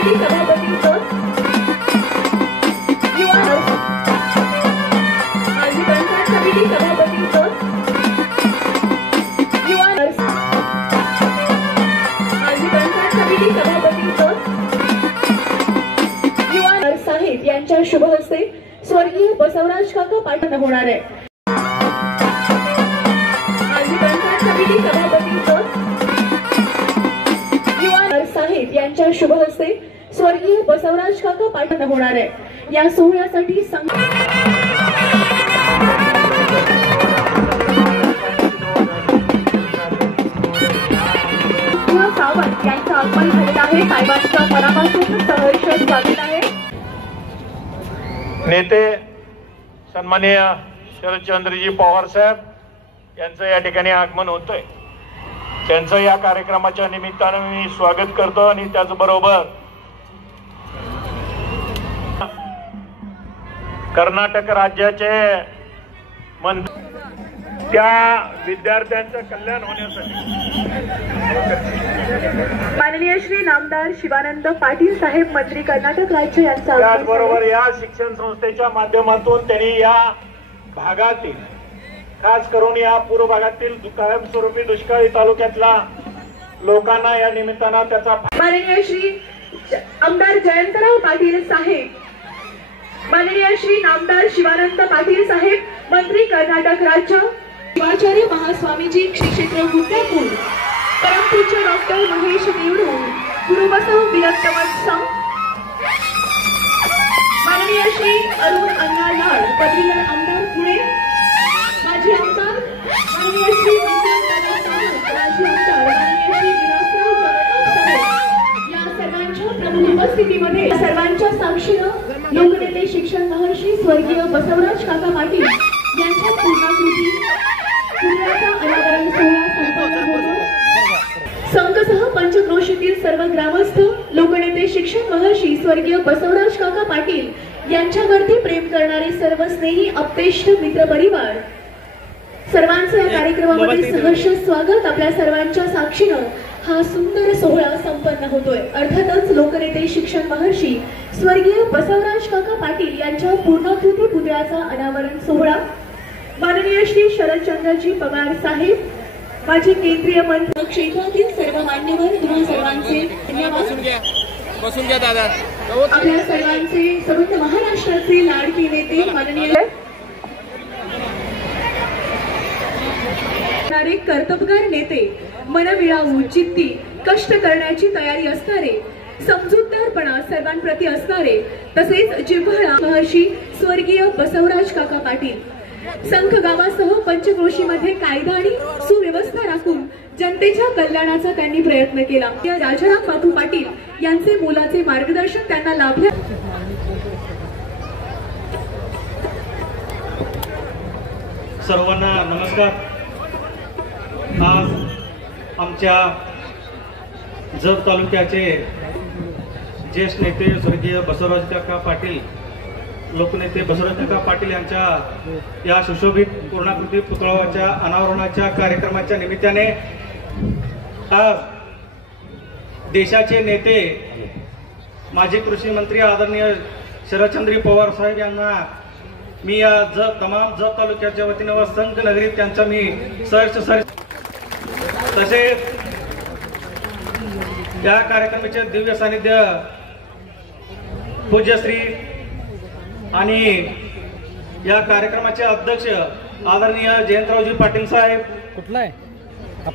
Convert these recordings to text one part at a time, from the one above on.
समिती सभापती सर युवा माजी पंचायत समिती सभापती सर युवा माजी पंचायत समिती सभापती सर युवा साहेब यांच्या शुभ हस्ते स्वर्गीय बसवराज काका पाटील होणार आहे। माजी पंचायत समिती सभापती सर युवा साहेब यांच्या शुभ हस्ते स्वर्गीय बसवराज काका पाटील होणार आहे। या सोहळ्यासाठी सावंत यांचं आगमन झालेलं आहे। साहेबांच्या मनापासून सहर्ष स्वागत आहे। नेते सन्माननीय शरदचंद्रजी पवार साहेब यांचं या ठिकाणी आगमन होतंय। त्यांचं या कार्यक्रमाच्या निमित्तानं मी स्वागत करतो आणि त्याचबरोबर कर्नाटक राज्याचे मंत्री त्या विद्यार्थ्यांचं कल्याण होण्यासाठी माननीय श्री नामदार शिवानंद पाटील साहेब मंत्री कर्नाटक राज्य यांचा त्याचबरोबर या शिक्षण संस्थेच्या माध्यमातून त्यांनी या भागातील खास करून या पूर्व भागातील कायमस्वरूपी दुष्काळी तालुक्यातल्या लोकांना या निमित्तानं त्याचा माननीय श्री आमदार जयंतराव पाटील साहेब माननीय श्री नामदार शिवानंद पाटील साहेब मंत्री कर्नाटक राज्य शिवाचार्य महास्वामीजी श्री क्षेत्र गुंडापूर परमपूज्य डॉक्टर महेश देवरू गुरुबसव विरक्त मत्सम माननीय श्री अरुण अण्णा लाड पदवीधर आमदार पुणे माजी आमदार माननीय श्री माजी आमदार माननीय श्री विलासराव जगताप साहेब या सर्वांच्या प्रमुख उपस्थितीमध्ये सर्वांच्या साक्षीनं लोकनेते शिक्षण महर्षी स्वर्गीय बसवराज काका पाटील यांच्या पूर्णाकृती पुतळ्याचा अनावरण सोहळा संपन्न होतो। संघसह पंचक्रोशीतील सर्व ग्रामस्थ लोकनेते शिक्षण महर्षी स्वर्गीय बसवराज काका पाटील यांच्यावरती प्रेम करणारे सर्व स्नेही अपतेष्ट मित्र परिवार सर्वांचं या कार्यक्रमामध्ये सहर्ष स्वागत। आपल्या सर्वांच्या साक्षीनं हा सुंदर सोहळा संपन्न होतोय। अर्थातच लोकनेते शिक्षण महर्षी स्वर्गीय बसवराज काका पाटील यांच्या पूर्णाकृती पुतळ्याचा अनावरण सोहळा माननीय श्री शरदचंद्रजी पवार साहेब माजी केंद्रीय मंत्री क्षेत्रातील सर्व मान्यवर तुम्हा सर्वांचे धन्यवाद। बसून घ्या दादा। आपल्या सर्वांचे सर्व महाराष्ट्राचे लाडके नेते माननीय कर्तबगार नेते मनमिळावू जिद्दी कष्ट करण्याची तयारी असणारे समजूतदारपणा सर्वांप्रती असणारे तसेच जिव्हाळा महर्षी स्वर्गीय बसवराज काका पाटील संघ गावासह पंचक्रोशीमध्ये कायदा आणि सुव्यवस्था राखून जनतेच्या कल्याणाचा त्यांनी प्रयत्न केला। राजाराम बापू पाटील यांचे मोलाचे मार्गदर्शन त्यांना लाभले। सर्वांना नमस्कार। आज आमच्या जत तालुक्याचे ज्येष्ठ नेते स्वर्गीय बसवराज काका पाटील लोकनेते बसवराज काका पाटील यांच्या या सुशोभित पूर्णाकृती पुतळ्याच्या अनावरणाच्या कार्यक्रमाच्या निमित्ताने आज देशाचे नेते माजी कृषी मंत्री आदरणीय शरदचंद्र पवार साहेब यांना मी या तमाम जत तालुक्याच्या वतीने व संघ नगरीत त्यांचा मी सहर्ष तसेच या कार्यक्रमाचे दिव्य सानिध्य पूज्यश्री आणि या कार्यक्रमाचे अध्यक्ष आदरणीय जयंतरावजी पाटील साहेब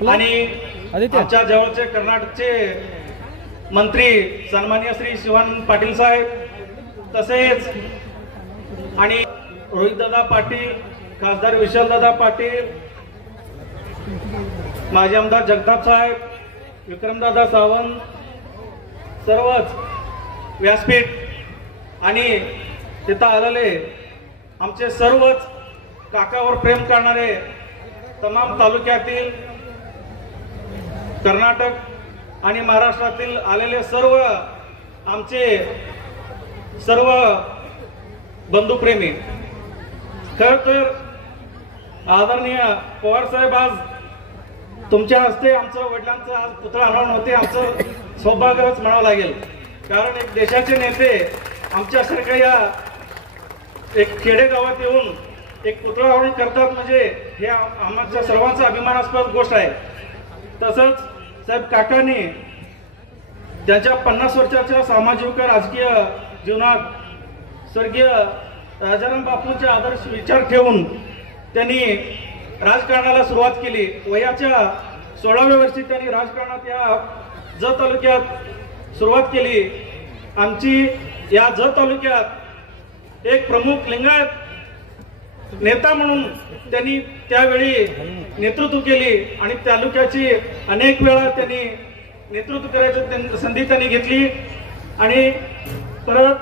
आणि आमच्या जवळचे कर्नाटकचे मंत्री सन्माननीय श्री शिवानंद पाटील साहेब तसेच आणि रोहितदादा पाटील खासदार विशालदादा पाटील माजी आमदार जगताप साहेब विक्रमदादा सावंत सर्वच व्यासपीठ आणि तिथं आलेले आमचे सर्वच काकावर प्रेम करणारे तमाम तालुक्यातील कर्नाटक आणि महाराष्ट्रातील आलेले सर्व आमचे सर्व बंधुप्रेमी खरं तर आदरणीय पवार साहेब आज तुमच्या हस्ते आमचं वडिलांचं आज पुतळा अनावरण होते। आमचं सौभाग्यच म्हणावं लागेल कारण एक देशाचे नेते आमच्यासारख्या या एक खेडेगावात येऊन एक पुतळावरून करतात म्हणजे हे आमच्या सर्वांचा अभिमानास्पद गोष्ट आहे. तसंच साहेब काकांनी त्यांच्या 50 वर्षाच्या सामाजिक राजकीय जीवनात स्वर्गीय राजाराम बापूंचे आदर्श विचार ठेवून त्यांनी राजकारणाला सुरुवात केली. वयाच्या 16व्या वर्षी त्यांनी राजकारणात या जत तालुक्यात सुरुवात केली. आमची या जत तालुक्यात एक प्रमुख लिंगायत नेता म्हणून त्यांनी त्यावेळी नेतृत्व केली आणि तालुक्याची अनेक वेळा त्यांनी नेतृत्व करायची संधी त्यांनी घेतली. आणि परत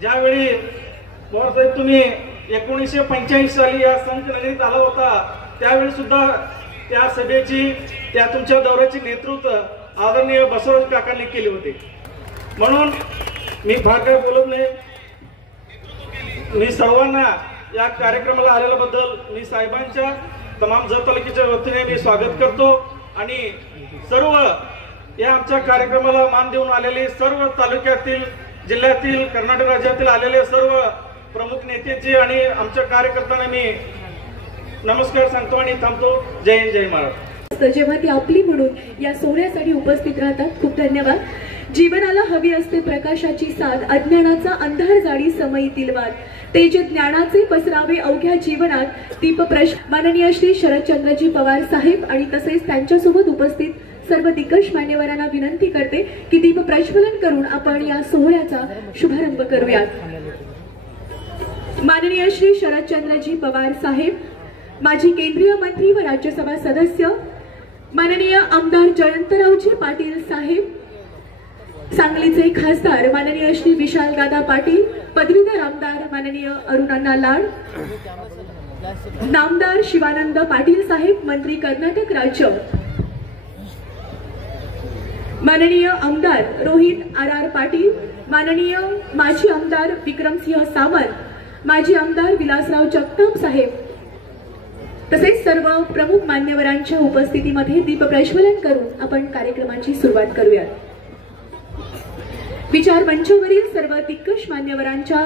ज्यावेळी पवारसाहेब तुम्ही 1985 साली या संतनगरीत आला होता त्यावेळी सुद्धा त्या सभेची त्या तुमच्या दौऱ्याची नेतृत्व आदरणीय बसवराज काकांनी केले होते. म्हणून मी फार काय बोलत नाही. मी सर्वांना या कार्यक्रमाला आलेल्याबद्दल मी साहेबांच्या तमाम जत तालुक्याच्या वतीने मी स्वागत करतो. आणि सर्व या आमच्या कार्यक्रमाला मान देऊन आलेले सर्व तालुक्यातील जिल्ह्यातील कर्नाटक राज्यातील आलेले सर्व प्रमुख नेत्याचे आणि आमच्या कार्यकर्त्यांना मी नमस्कार सांगतो आणि थांबतो. जय हिंद, जय महाराष्ट्र. जेव्हा ती आपली म्हणून या सोहळ्यासाठी उपस्थित राहतात. खूप धन्यवाद. जीवनाला हवी असते प्रकाशाची साथ, अज्ञानाचा अंधार जाडी समयीतील वाद, तेज ज्ञानाचे पसरावे अवघ्या जीवनात दीपप्रश. माननीय श्री शरदचंद्रजी पवार साहेब आणि तसेच त्यांच्यासोबत उपस्थित सर्व दिग्गज मान्यवरांना विनंती करते की दीप प्रज्वलन करून आपण या सोहळ्याचा शुभारंभ करूयात. माननीय श्री शरदचंद्रजी पवार साहेब, माजी केंद्रीय मंत्री व राज्यसभा सदस्य माननीय आमदार जयंतरावजी पाटील साहेब, सांगलीचे खासदार माननीय श्री विशालदादा पाटील, पदवीधर आमदार माननीय अरुणांना लाड, नामदार शिवानंद पाटील साहेब, मंत्री कर्नाटक राज्य, माननीय आमदार रोहित आर पाटील, माननीय माजी आमदार विक्रमसिंह सावंत, माजी आमदार विलासराव जगताप साहेब, तसेच सर्व प्रमुख मान्यवरांच्या उपस्थितीमध्ये दीप प्रज्वलन करून आपण कार्यक्रमाची सुरुवात करूयात. विचार मंचावरील सर्व दिग्गज मान्यवरांच्या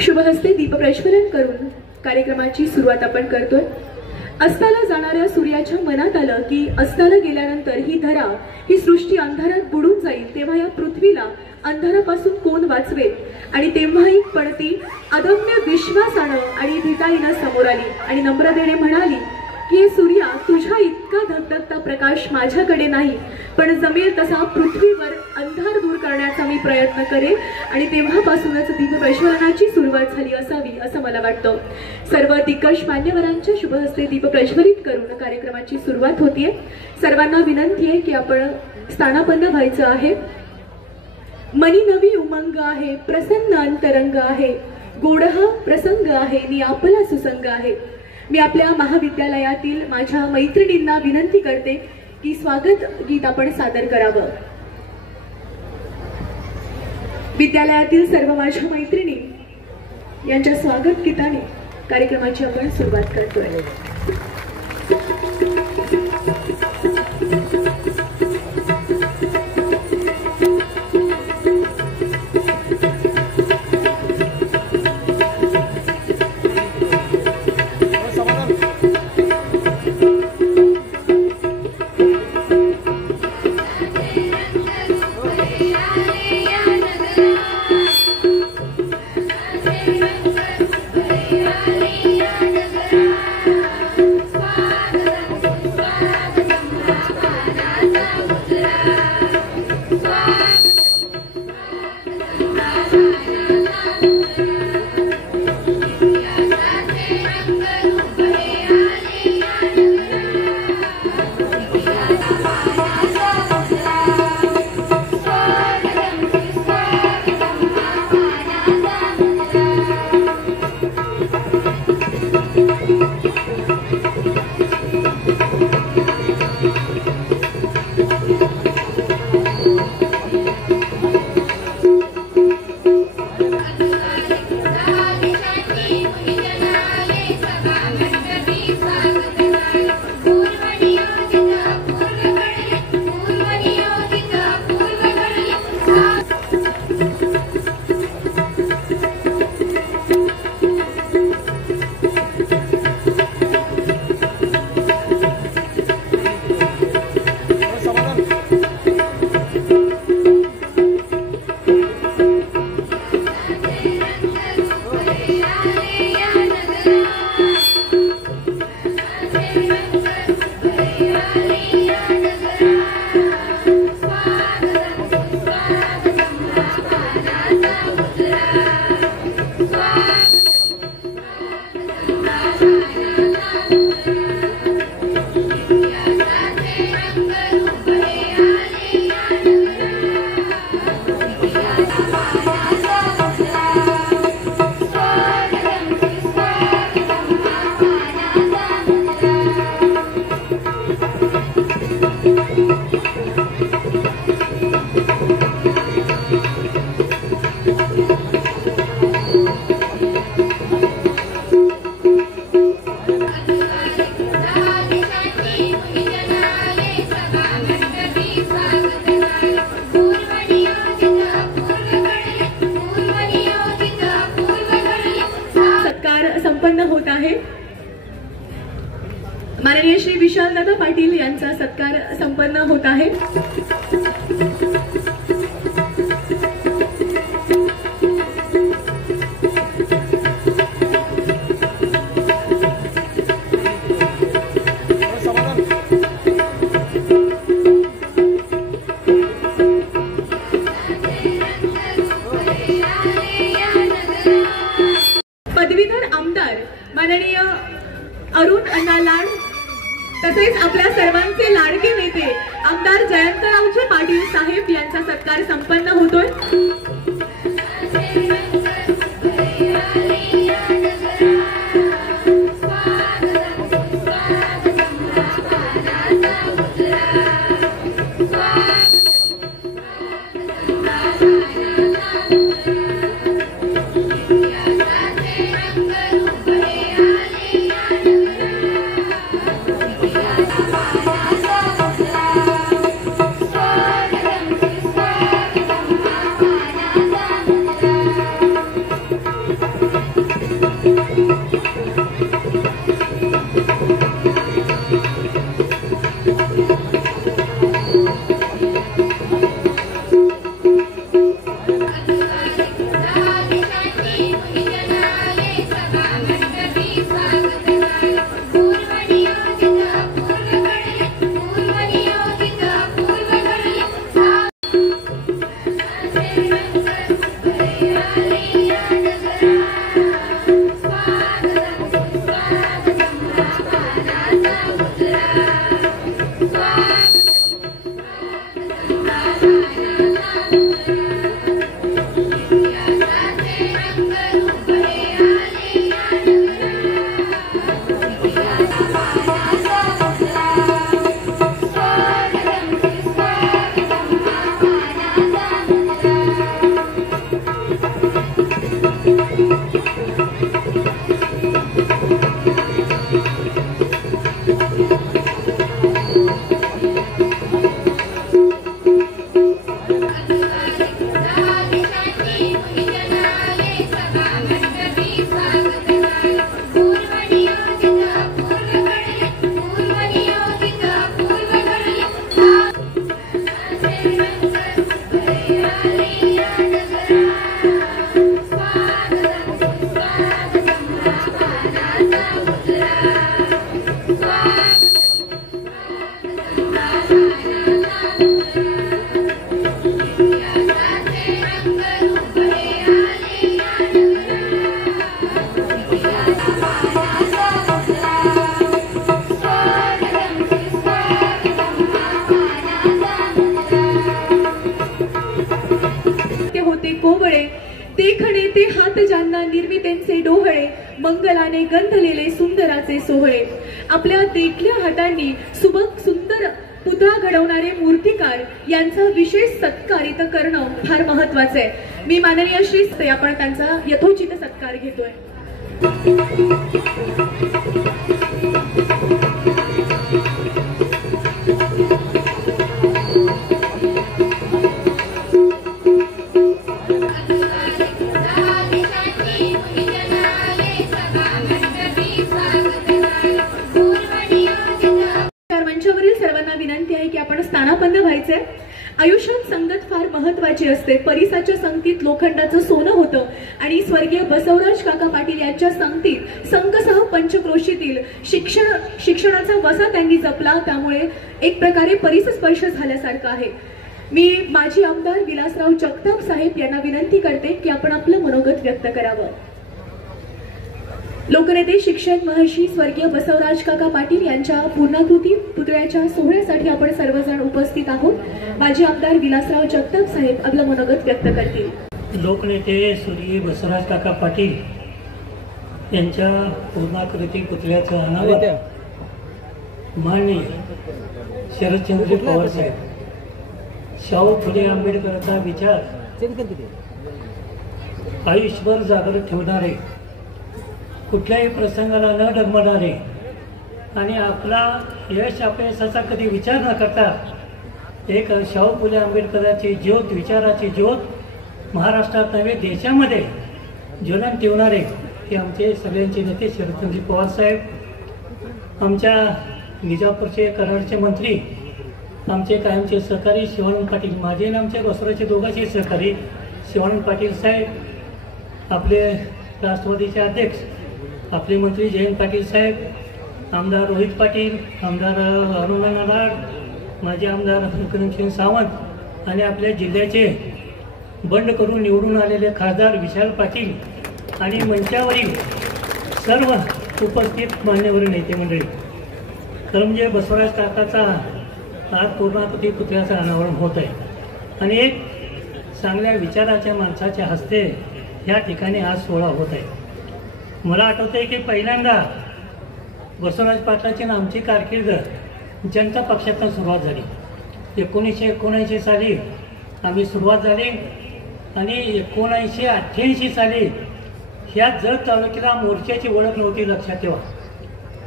शुभहस्ते दीप प्रज्वलन करून कार्यक्रमाची सुरुवात आपण करतोय. अस्ताला जाणाऱ्या सूर्याच्या मनात आलं की अस्ताला गेल्यानंतर ही धरा, ही सृष्टी अंधारात बुडून जाईल, तेव्हा या पृथ्वीला अंधारापासून कोण वाचवेल. आणि तेव्हाही पण ती अदम्य विश्वासानं आणि धिटाईनं समोर आली आणि नम्रतेने म्हणाली की हे सूर्या, तुझ्या इतका धगधगता प्रकाश माझ्याकडे नाही, पण जमेल तसा पृथ्वीवर अंधार दूर करण्याचा मी प्रयत्न करेन. आणि तेव्हापासूनच दीप प्रज्वलनाची सुरुवात झाली असावी असं मला वाटतं. सर्व दिग्गज मान्यवरांच्या शुभहस्ते दीप प्रज्वलित करून कार्यक्रमाची सुरुवात होतीये. सर्वांना विनंती आहे की आपण स्थानापन्न व्हायचं आहे. मनी नवी उमंग आहे, प्रसन्न अंतरंग आहे, गोड हा प्रसंग आहे, नि आपला सुसंग आहे. मी आपल्या महाविद्यालयातील माझ्या मैत्रिणींना विनंती करते की स्वागत गीत आपण सादर करावं. विद्यालयातील सर्व माझ्या मैत्रिणी यांच्या स्वागत गीताने कार्यक्रमाची आपण सुरुवात करतोय. यांचा सत्कार संपन्न होत आहे. पदवीधर आमदार माननीय अरुण अण्णा लाड तसेच आपल्या सर्वांचे लाडके नेते आमदार जयंतरावजी पाटील साहेब यांचा सत्कार संपन्न होतोय. देखणे ते हात ज्यांना निर्मितेंचे डोहळे मंगलाने गंधलेले सुंदराचे सोहळे आपल्या देखल्या हातांनी सुबक सुंदर पुतळा घडवणारे मूर्तिकार यांचा विशेष सत्कार इथं करणं फार महत्वाचं आहे. मी माननीय श्री आपण त्यांचा यथोचित सत्कार घेतोय. मंचावरील सर्वांना विनंती आहे की आपण स्थानापन्न व्हायचे. आयुष्यात संगत फार महत्वाची असते. परिसाच्या संगतीत लोखंडाचं सोनं होतं आणि स्वर्गीय बसवराज काका पाटील यांच्या संगतीत संघसह पंचक्रोशीतील शिक्षणाचा वसा त्यांनी जपला. त्यामुळे एक प्रकारे परिसस्पर्श झाल्यासारखं आहे. मी माजी आमदार विलासराव जगताप साहेब यांना विनंती करते की आपण आपलं मनोगत व्यक्त करावं. लोकनेते शिक्षक महर्षी स्वर्गीय बसवराज काका पाटील यांच्या पूर्णाकृती पुतळ्याच्या सोहळ्यासाठी आपण सर्वजण उपस्थित आहोत. माजी आमदार विलासराव जगताप साहेब आपलं मनोगत व्यक्त करतील. लोकनेते स्वर्गीय बसवराज काका पाटील यांच्या पूर्णाकृती पुतळ्याचं अनावरण माननीय शरदचंद्र पवार साहेब शाहू फुले आंबेडकरांचा विचार आयुष्यभर जागृत ठेवणारे, कुठल्याही प्रसंगाला न डगमणारे आणि आपला यश अपयशाचा कधी विचार न करता एक शाहू फुले आंबेडकरांची ज्योत, विचाराची ज्योत महाराष्ट्रात नव्हे देशामध्ये ज्वलन ठेवणारे हे आमचे सगळ्यांचे नेते शरदचंद्र पवार साहेब. आमच्या विजापूरचे कराडचे मंत्री, आमचे कायमचे सहकारी शिवानंद पाटील, माझे आणि आमचे बसवराजचे दोघांचे सहकारी शिवानंद पाटील साहेब, आपले राष्ट्रवादीचे अध्यक्ष, आपले मंत्री जयंत पाटील साहेब, आमदार रोहित पाटील, आमदार अरुणा लाड, माजी आमदार विक्रमसिंह सावंत आणि आपल्या जिल्ह्याचे बंड करून निवडून आलेले खासदार विशाल पाटील आणि मंचावरील सर्व उपस्थित मान्यवर नेते मंडळी. खरं म्हणजे बसवराज काकाचा आज पूर्णाकृती पुतळ्याचं अनावरण होत आहे आणि एक चांगल्या विचाराच्या माणसाच्या हस्ते ह्या ठिकाणी आज सोहळा होत आहे. मला आठवतं आहे की पहिल्यांदा बसवराज पाटलाची आमची कारकीर्द जनता पक्षातून सुरुवात झाली. 1979 साली आम्ही सुरुवात झाली आणि 1988 साली ह्या जत तालुक्याला मोर्चाची ओळख नव्हती, लक्षात ठेवा.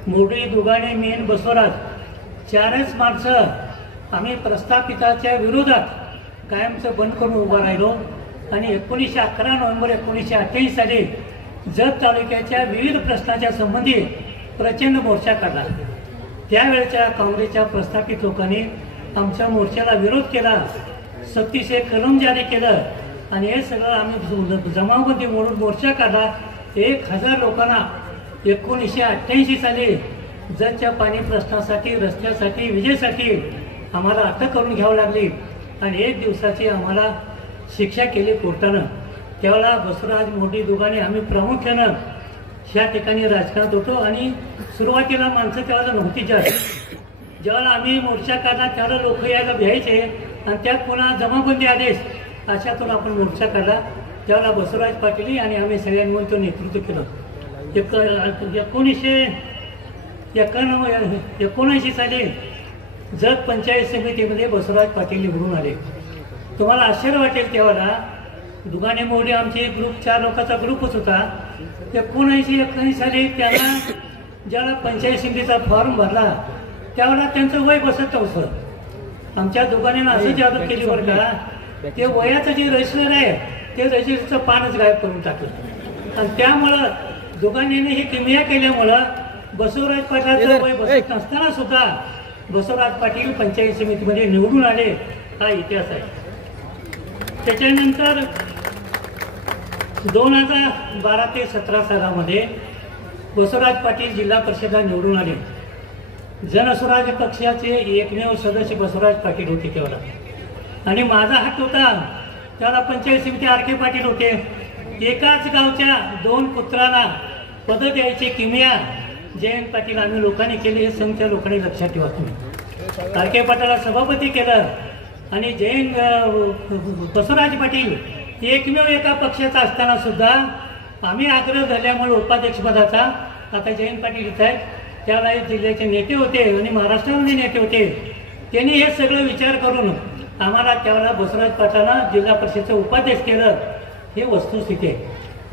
मोडी, दुगाणे, मेन, बसवराज चारच माणसं आम्ही प्रस्थापिताच्या विरोधात कायमचं बंद करून उभं राहिलो आणि 1911 नोव्हेंबर 1988 साली जत तालुक्याच्या विविध प्रश्नाच्या संबंधी प्रचंड मोर्चा काढला. त्यावेळच्या काँग्रेसच्या प्रस्थापित लोकांनी आमच्या मोर्चाला विरोध केला, 36 कलम जारी केलं आणि हे सगळं आम्ही जमावबंदी मोडून मोर्चा काढला. 1000 लोकांना 1988 साली जतच्या पाणी प्रश्नासाठी, रस्त्यासाठी, विजेसाठी आम्हाला अटक करून घ्यावं लागली आणि 1 दिवसाची आम्हाला शिक्षा केली कोर्टानं. त्यावेळेला बसवराज, मोठी, दुगाणे आम्ही प्रामुख्यानं ह्या ठिकाणी राजकारणात होतो आणि सुरुवातीला माणसं त्यावेळेला नव्हती जास्त. ज्यावेळेला आम्ही मोर्चा काढला त्यावेळेला लोक यायला भ्यायचे आणि त्यात पुन्हा जमाबंदी आदेश अशातून आपण मोर्चा काढला. त्यावेळेला बसवराज पाटील आणि आम्ही सगळ्यांनी मिळून तो नेतृत्व केलं. 1979 साली जत पंचायत समितीमध्ये बसवराज पाटील निवडून आले. तुम्हाला आश्चर्य वाटेल, त्यावेळेला दुगाणे मोडी आमचे ग्रुप 4 लोकांचा ग्रुपच होता. 1979 साली त्यांना ज्याला पंचायत समितीचा फॉर्म भरला त्यावेळेला त्यांचं वय बसत नव्हतं. आमच्या दुकानानं असं जागृत केली बरं का, ते वयाचं जे रजिस्टर आहे ते रजिस्टरचं पानच गायब करून टाकलं आणि त्यामुळं दुकानेने ही किमया केल्यामुळं बसवराज पाटलाचं वय बसत नसताना सुद्धा बसवराज पाटील पंचायत समितीमध्ये निवडून आले. हा इतिहास आहे. त्याच्यानंतर 2012 ते 17 सालामध्ये बसवराज पाटील जिल्हा परिषदला निवडून आले. जनस्वराज्य पक्षाचे एकमेव सदस्य बसवराज पाटील होते तेव्हा आणि माझा हक्क होता. त्याला पंचायत समिती आर.के. पाटील होते. एकाच गावच्या 2 पुत्रांना पद द्यायची किमया जयंत पाटील आम्ही लोकांनी केली. हे संख्या लोकांनी लक्षात ठेवा. तुम्ही आर.के. पाटलाला सभापती केलं आणि जयंत बसवराज पाटील एकमेव एका पक्षाचा असताना सुद्धा आम्ही आग्रह धरल्यामुळे उपाध्यक्षपदाचा, आता जयंत पाटील इथं आहेत, त्यावेळेला जिल्ह्याचे नेते होते आणि महाराष्ट्रामध्ये नेते होते, त्यांनी हे सगळं विचार करून आम्हाला त्यावेळेला बसवराज पाटलांना जिल्हा परिषदेचं उपाध्यक्ष केलं. हे वस्तुस्थिती आहे.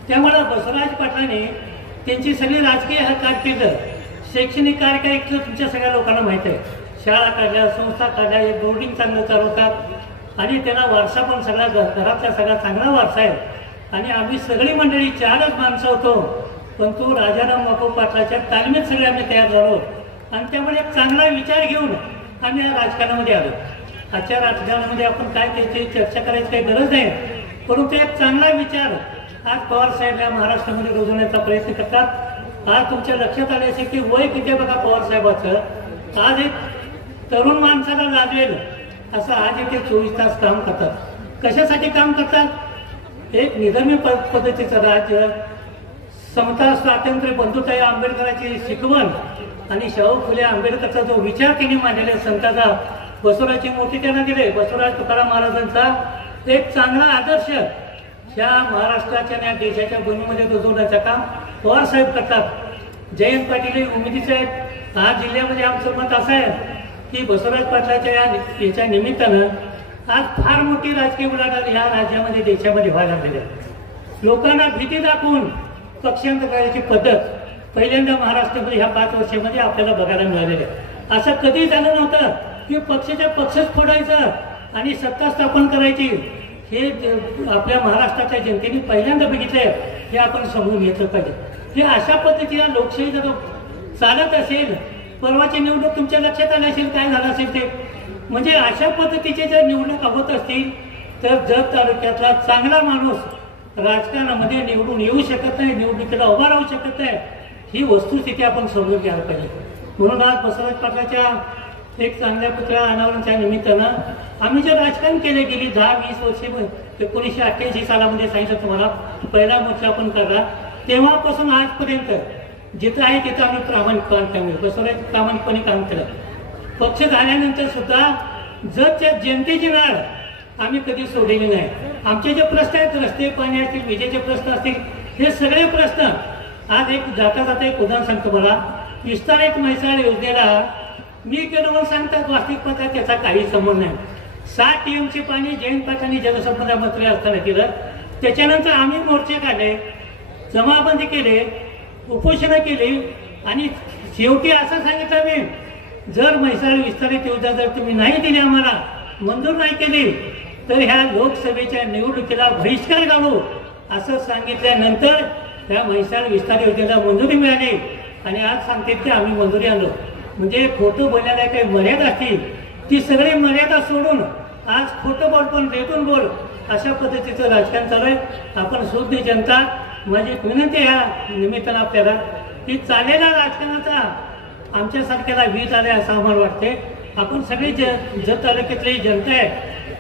त्यामुळे बसवराज पाटलांनी त्यांची सगळी राजकीय कारकीर्द, शैक्षणिक कारकीर्द तुमच्या सगळ्या लोकांना माहीत आहे. शाळा काढल्या, संस्था काढल्या, एक बोर्डिंग चांगलं चालवतात आणि त्यांना वारसा पण सगळा घरातला सगळा चांगला वारसा आहे. आणि आम्ही सगळी मंडळी 4च माणसं होतो, पण तो राजाराम बापू पाटलाच्या तालमीत सगळे आम्ही तयार झालो आणि त्यामुळे एक चांगला विचार घेऊन आम्ही या राजकारणामध्ये आलो. आजच्या राजकारणामध्ये आपण काय त्याची चर्चा करायची काही गरज नाही, परंतु एक चांगला विचार आज पवार साहेबला महाराष्ट्रामध्ये रुजवण्याचा प्रयत्न करतात. आज तुमच्या लक्षात आले असेल की वय किती बघा पवार साहेबाचं. आज एक तरुण माणसाला लाजवेल असं आज इथे 24 तास काम करतात. कशासाठी काम करतात? एक निधर्मी पद्धतीचं राज्य, समता, स्वातंत्र्य, बंधुता या आंबेडकरांची शिकवण आणि शाहू फुले आंबेडकरचा जो विचार त्यांनी मांडलेला संताचा बसवराजची मूर्ती त्यांना दिले. बसवराज तुकाराम महाराजांचा एक चांगला आदर्श ह्या महाराष्ट्राच्या या देशाच्या भूमीमध्ये रुजवण्याचं काम पवार साहेब करतात. जयंत पाटील उमेदीचे आहेत. आज जिल्ह्यामध्ये आमचं मत असं आहे की बसवराज पाटलाच्या याच्या निमित्तानं आज फार मोठी राजकीय उलाढाल ह्या राज्यामध्ये, देशामध्ये व्हायला लागलेली आहे. लोकांना भीती दाखवून पक्षांतर करायची पद्धत पहिल्यांदा महाराष्ट्रामध्ये ह्या 5 वर्षामध्ये आपल्याला बघायला मिळालेली आहे. असं कधी झालं नव्हतं की पक्षाच्या पक्षच फोडायचं आणि सत्ता स्थापन करायची. हे आपल्या महाराष्ट्राच्या जनतेने पहिल्यांदा बघितलंय. हे आपण समजून घेतलं पाहिजे. हे अशा पद्धतीने लोकशाही जर चालत असेल परवाची निवडणूक तुमच्या लक्षात आली असेल काय झालं असेल ते. म्हणजे अशा पद्धतीचे जर निवडणूक होत असतील तर जत तालुक्यातला चांगला माणूस राजकारणामध्ये निवडून येऊ शकत नाही, निवडणुकीला उभा राहू शकत नाही, ही वस्तुस्थिती आपण समजून घ्यायला पाहिजे. म्हणून आज बसवराज पाटलाच्या एक चांगल्या पुतळा अनावरणाच्या निमित्तानं आम्ही जे राजकारण केले गेली 10-20 वर्षे 1988 सालामध्ये सांगितलं तुम्हाला पहिला मोर्चा आपण काढला, तेव्हापासून आजपर्यंत जिथं आहे तिथं आम्ही प्रामाणिकपणे बसवराज प्रामाणिकपणे काम केलं. पक्ष झाल्यानंतर सुद्धा जतच्या जनतेची नाळ आम्ही कधी सोडलेली नाही. आमचे जे प्रश्न आहेत, रस्ते पाणी असतील, विजेचे प्रश्न असतील, हे सगळे प्रश्न आज एक जाता एक उदाहरण सांगतो मला. विस्तारित म्हैसाळ योजनेला मी केलं म्हणून सांगतात, वास्तविक पाहता त्याचा काही संबंध नाही. 7 TMC पाणी जयंत पाटलांनी जलसंपदा मंत्री असताना केलं. त्याच्यानंतर आम्ही मोर्चे काढले, जमाबंदी केले, उपोषणं केली आणि शेवटी असं सांगितलं मी, जर म्हैसाळ विस्तारित योजना जर तुम्ही नाही दिली, आम्हाला मंजूर नाही केली, तर ह्या लोकसभेच्या निवडणुकीला बहिष्कार घालू असं सांगितल्यानंतर त्या म्हैसाळ विस्तार योजनेला मंजुरी मिळाली. आणि आज सांगते की आम्ही मंजुरी आणलो. म्हणजे खोटं बोलायला काही मर्यादा असतील, ती सगळी मर्यादा सोडून आज खोटं बोल पण रेटून बोल अशा पद्धतीचं राजकारण चालू आहे. आपण सुज्ञ जनता, माझी विनंती ह्या निमित्तानं आपल्याला की चालेल्या राजकारणाचा आमच्यासारख्याला वीज आले असं आम्हाला वाटते. आपण सगळी जत तालुक्यातली जनता आहे,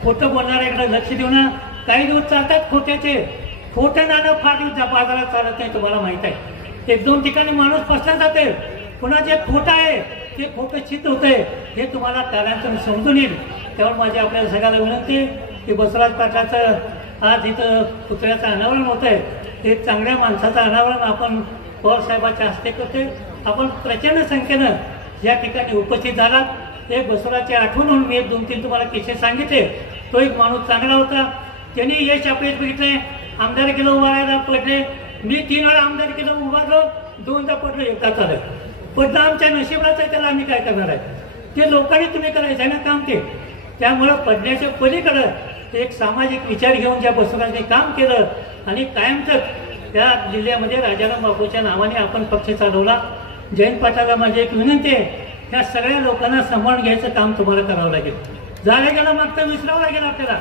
खोटं बोलणाऱ्याकडे लक्ष देऊ ना. काही दिवस चालतात खोट्याचे, खोटं नाणं फार बाजारात चालत नाही, तुम्हाला माहित आहे. 1-2 ठिकाणी माणूस फसला जाते, पुन्हा जे खोटं आहे ते खोटं चित होत आहे, हे तुम्हाला कालांतराने समजून येईल. त्यामुळे माझी आपल्याला सगळ्याला विनंती की बसवराज पाटलाचं आज इथं पुतळ्याचं अनावरण होत आहे. हे चांगल्या माणसाचं अनावरण आपण पवार साहेबांच्या हस्ते करतोय. आपण प्रचंड संख्येनं या ठिकाणी उपस्थित झालात. हे बसवराजची आठवण म्हणून मी 1-2-3 तुम्हाला किस्से सांगितले. तो एक माणूस चांगला होता, त्यांनी यश अपयश बघितले, आमदारकीला उभारायला पडले. मी 3 वेळा आमदारकीला उभारलो, 2दा पडलो, एकदा चालत पडलं. आमच्या नशिबाचं आहे, त्याला आम्ही काय करणार आहे, ते लोकांनी तुम्ही करायचं आहे ना काम ते. त्यामुळं पडण्याच्या पलीकडं एक सामाजिक विचार घेऊन ज्या बसवराजने काम केलं आणि कायमच त्या जिल्ह्यामध्ये राजाराम बापूच्या नावाने आपण पक्ष चालवला. जयंत पाटलाला माझी एक विनंती आहे, ह्या सगळ्या लोकांना सांभाळून घ्यायचं काम तुम्हाला करावं लागेल. झालं गेला मागचं विसरावं लागेल आपल्याला.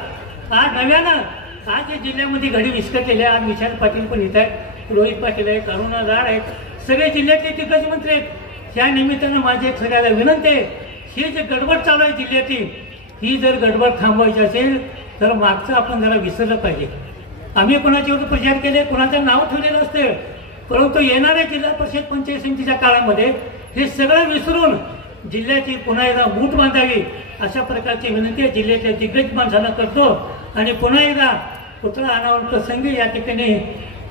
आज नव्यानं आज या जिल्ह्यामध्ये घडी विस्कटलेल्या, आज विशाल पाटील पण येत आहेत, रोहित पाटील आहे, करुणा लाड आहेत, सगळे जिल्ह्यातले दिग्गज मंत्री आहेत. त्या निमित्तानं माझी एक सगळ्याला विनंती आहे, ही जी गडबड चालू आहे जिल्ह्याची, ही जर गडबड थांबवायची असेल तर मागचं आपण जरा विसरलं पाहिजे. आम्ही कोणाचे एवढे प्रचार केले, कोणाचं नाव ठेवलेलं असते, परंतु येणाऱ्या जिल्हा परिषद पंचायत समितीच्या काळामध्ये हे सगळं विसरून जिल्ह्याची पुन्हा एकदा मूठ बांधावी अशा प्रकारची विनंती जिल्ह्यातल्या दिग्गज माणसांना करतो. आणि पुन्हा एकदा पुतळा अनावरण प्रसंगी या ठिकाणी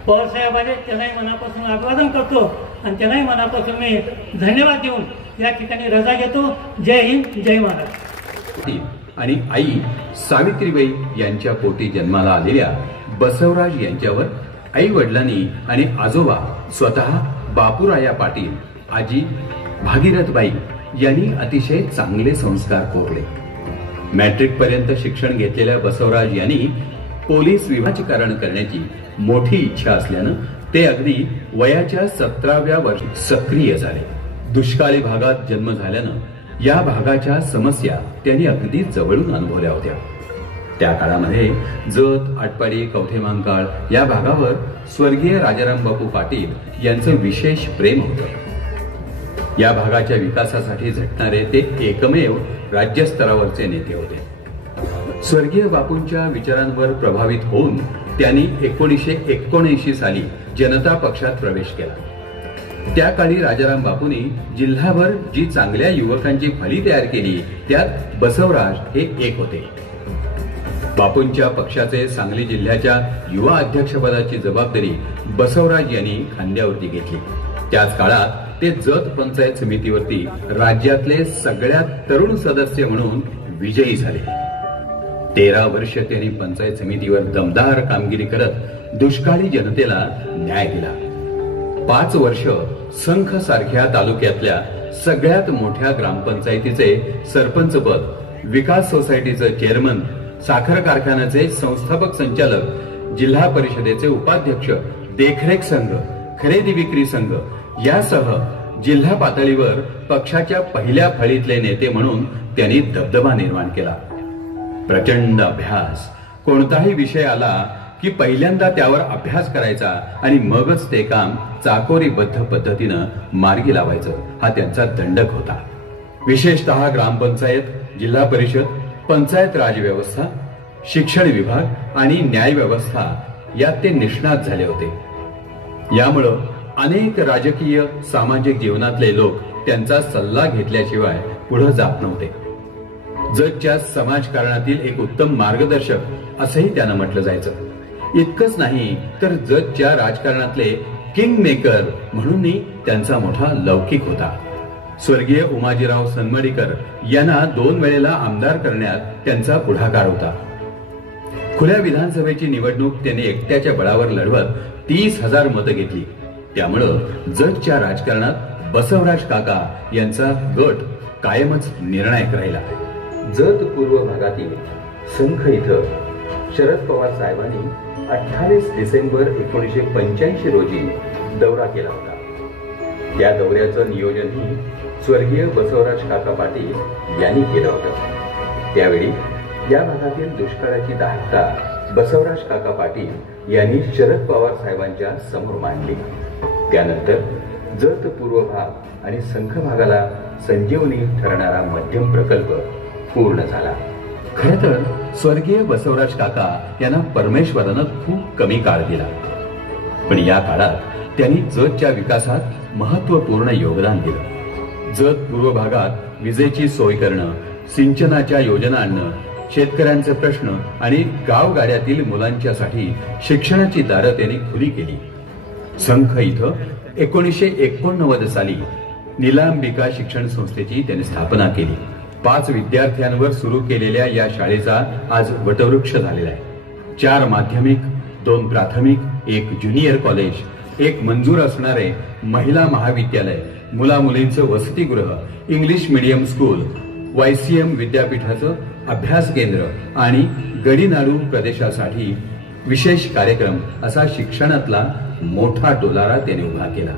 पवार साहेब आले, त्यांनाही मनापासून अभिवादन करतो आणि त्यांनाही मनापासून मी धन्यवाद देऊन या ठिकाणी रजा घेतो. जय हिंद, जय महाराष्ट्र. आणि आई सावित्रीबाई यांच्या पोटी जन्माला आलेल्या बसवराज यांच्यावर आई वडिलांनी आणि आजोबा स्वतः बापूराया पाटील, आजी भागीरथबाई यांनी अतिशय चांगले संस्कार कोरले. मॅट्रिक पर्यंत शिक्षण घेतलेल्या बसवराज यांनी पोलीस विभागीकरण करण्याची मोठी इच्छा असल्यानं ते अगदी वयाच्या 17व्या वर्षी सक्रिय झाले. दुष्काळी भागात जन्म झाल्यानं या भागाच्या समस्या त्यांनी अगदी जवळून अनुभवल्या होत्या. त्या काळामध्ये जत, आटपाडी, कवठेमहांकाळ या भागावर स्वर्गीय राजाराम बापू पाटील यांचं विशेष प्रेम होतं. या भागाच्या विकासासाठी झटणारे ते एकमेव राज्यस्तरावरचे नेते होते. स्वर्गीय बापूंच्या विचारांवर प्रभावित होऊन त्यांनी 1979 साली जनता पक्षात प्रवेश केला. त्या काळी राजाराम बापूंनी जिल्हाभर जी चांगल्या युवकांची फळी तयार केली त्यात बसवराज हे एक होते. बापूंच्या पक्षाचे सांगली जिल्ह्याच्या युवा अध्यक्षपदाची जबाबदारी बसवराज यांनी खांद्यावरती घेतली. त्याच काळात ते जत पंचायत समितीवरती राज्यातले सगळ्यात तरुण सदस्य म्हणून विजयी झाले. 13 वर्ष त्यांनी पंचायत समितीवर दमदार कामगिरी करत दुष्काळी जनतेला न्याय दिला. 5 वर्ष संख सारख्या तालुक्यातल्या सगळ्यात मोठ्या ग्रामपंचायतीचे सरपंच पद, विकास सोसायटीचं चेअरमन, साखर कारखान्याचे संस्थापक संचालक, जिल्हा परिषदेचे उपाध्यक्ष, देखरेख संघ, खरेदी विक्री संघ यासह जिल्हा पातळीवर पक्षाच्या पहिल्या फळीतले नेते म्हणून त्यांनी दबदबा निर्माण केला. प्रचंड अभ्यास, कोणताही विषय आला की पहिल्यांदा त्यावर अभ्यास करायचा आणि मगच ते काम चाकोरीबद्ध पद्धतीनं मार्गी लावायचं, हा त्यांचा दंडक होता. विशेषतः ग्रामपंचायत, जिल्हा परिषद, पंचायत राज व्यवस्था, शिक्षण विभाग आणि न्याय व्यवस्था यात ते निष्णात झाले होते. यामुळं अनेक राजकीय सामाजिक जीवनातले लोक त्यांचा सल्ला घेतल्याशिवाय पुढे जात नव्हते. जतच्या समाजकारणातील एक उत्तम मार्गदर्शक असंही त्यांना म्हटलं जायचं. इतकंच नाही तर जतच्या राजकारणातले किंग मेकर म्हणूनही त्यांचा मोठा लौकिक होता. स्वर्गीय उमाजीराव सनमडीकर यांना 2 वेळेला आमदार करण्यात त्यांचा पुढाकार होता. खुल्या विधानसभेची निवडणूक त्यांनी एकट्याच्या बळावर लढवत 30,000 मतं घेतली. त्यामुळं जतच्या राजकारणात बसवराज काका यांचा गट कायमच निर्णायक राहिला. जत पूर्व भागातील संख इथं शरद पवार साहेबांनी 28 डिसेंबर 1985 रोजी दौरा केला होता. या दौऱ्याचं नियोजनही स्वर्गीय बसवराज काका पाटील यांनी केलं होतं. त्यावेळी या भागातील दुष्काळाची दाहकता बसवराज काका पाटील यांनी शरद पवार साहेबांच्या समोर मांडली. त्यानंतर जत पूर्व भाग आणि संख भागाला संजीवनी ठरणारा मध्यम प्रकल्प पूर्ण झाला. खर तर स्वर्गीय बसवराज काका यांना परमेश्वरानं खूप कमी काळ दिला, पण या काळात त्यांनी जतच्या विकासात महत्वपूर्ण योगदान दिलं. जत पूर्व भागात विजेची सोय करणं, सिंचनाच्या योजना आणणं, शेतकऱ्यांचे प्रश्न आणि गावगाड्यातील मुलांच्यासाठी शिक्षणाची दारं त्यांनी खुली केली. संख इथं 1989 साली निलांबिका शिक्षण संस्थेची त्यांनी स्थापना केली. 5 विद्यार्थ्यांवर सुरू केलेल्या या शाळेचा आज वटवृक्ष झालेला आहे. 4 माध्यमिक, 2 प्राथमिक, 1 ज्युनियर कॉलेज, 1 मंजूर असणारे महिला महाविद्यालय, मुला-मुलींचं वसतिगृह, इंग्लिश मीडियम स्कूल, YCM विद्यापीठाचं अभ्यास केंद्र आणि गडीनाडू प्रदेशासाठी विशेष कार्यक्रम असा शिक्षणातला मोठा डोलारा त्याने उभा केला.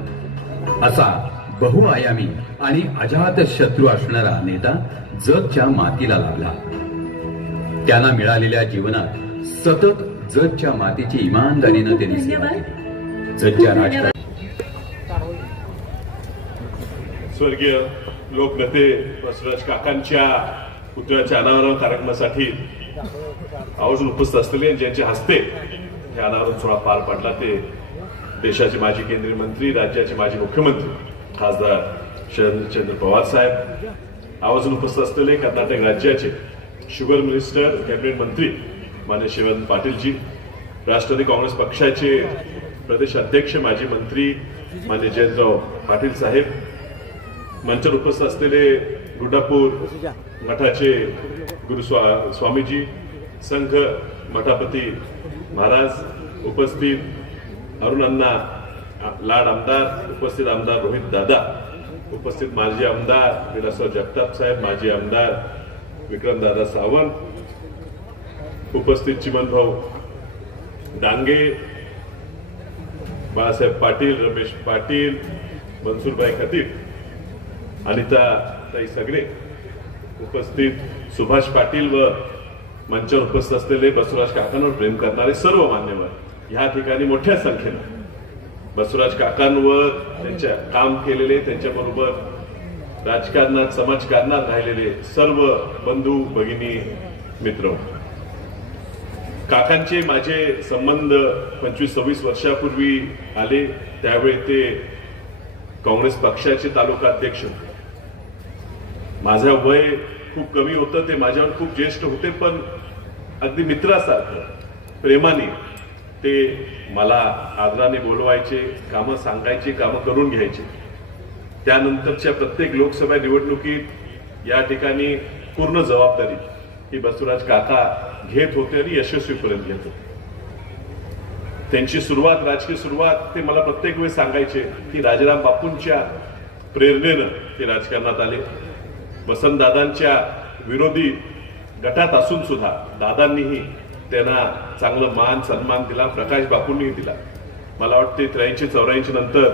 असा बहुआयामी आणि अजात शत्रू असणारा नेता जतच्या मातीला लाभला. त्यांना मिळालेल्या जीवनात सतत जतच्या मातीची इमानदारीनं त्यांनी सेवा केली. जतच्या राजकारणात स्वर्गीय लोकनेते बसवराज काकांच्या पुतळ्याच्या अनावरण कार्यक्रमासाठी आवर्जून उपस्थित असलेले ज्यांच्या हस्ते हे अनावरण सोहळा पार पडला ते देशाचे माजी केंद्रीय मंत्री, राज्याचे माजी मुख्यमंत्री खासदार शरदचंद्र पवार साहेब, आवर्जून उपस्थित असलेले कर्नाटक राज्याचे शुगर मिनिस्टर, कॅबिनेट मंत्री माननीय शिवंत पाटीलजी, राष्ट्रवादी काँग्रेस पक्षाचे प्रदेश अध्यक्ष माजी मंत्री माननीय जयंतराव पाटील साहेब, मंचावर उपस्थित असलेले गुड्डापूर मठाचे गुरु स्वामीजी, संघ मठापती महाराज, उपस्थित अरुण अण्णा लाड आमदार, उपस्थित आमदार रोहित दादा, उपस्थित माजी आमदार विलासराव जगताप साहेब, माजी आमदार विक्रमदादा सावंत, उपस्थित चिमनभाऊ डांगे, बाळासाहेब पाटील, रमेश पाटील, मनसूरभाई खतीब, अनिता ताई सगळे, उपस्थित सुभाष पाटील व मंचावर उपस्थित असलेले बसवराज काकांवर प्रेम करणारे सर्व मान्यवर या ठिकाणी मोठ्या संख्येने बसवराज काकांवर त्यांच्या काम केलेले, त्यांच्याबरोबर राजकारणात समाजकारणात राहिलेले सर्व बंधू भगिनी मित्र, काकांचे माझे संबंध 25-26 वर्षापूर्वी आले. त्यावेळी ते काँग्रेस पक्षाचे तालुका अध्यक्ष होते. माझं वय खूप कमी होतं, ते माझ्यावर खूप ज्येष्ठ होते, पण अगदी मित्रासारखं प्रेमाने ते मला आदराने बोलवायचे, कामं सांगायचे, कामं करून घ्यायचे. त्यानंतरच्या प्रत्येक लोकसभा निवडणुकीत या ठिकाणी पूर्ण जबाबदारी ही बसवराज काका घेत होते आणि यशस्वीपर्यंत घेत होते. त्यांची सुरुवात, राजकीय सुरुवात, ते मला प्रत्येक वेळी सांगायचे की राजाराम बापूंच्या प्रेरणेनं ते राजकारणात आले. वसंतदादांच्या विरोधी गटात असून सुद्धा दादांनीही त्यांना चांगलं मान सन्मान दिला, प्रकाश बापूंनीही दिला. मला वाटते 83-84 नंतर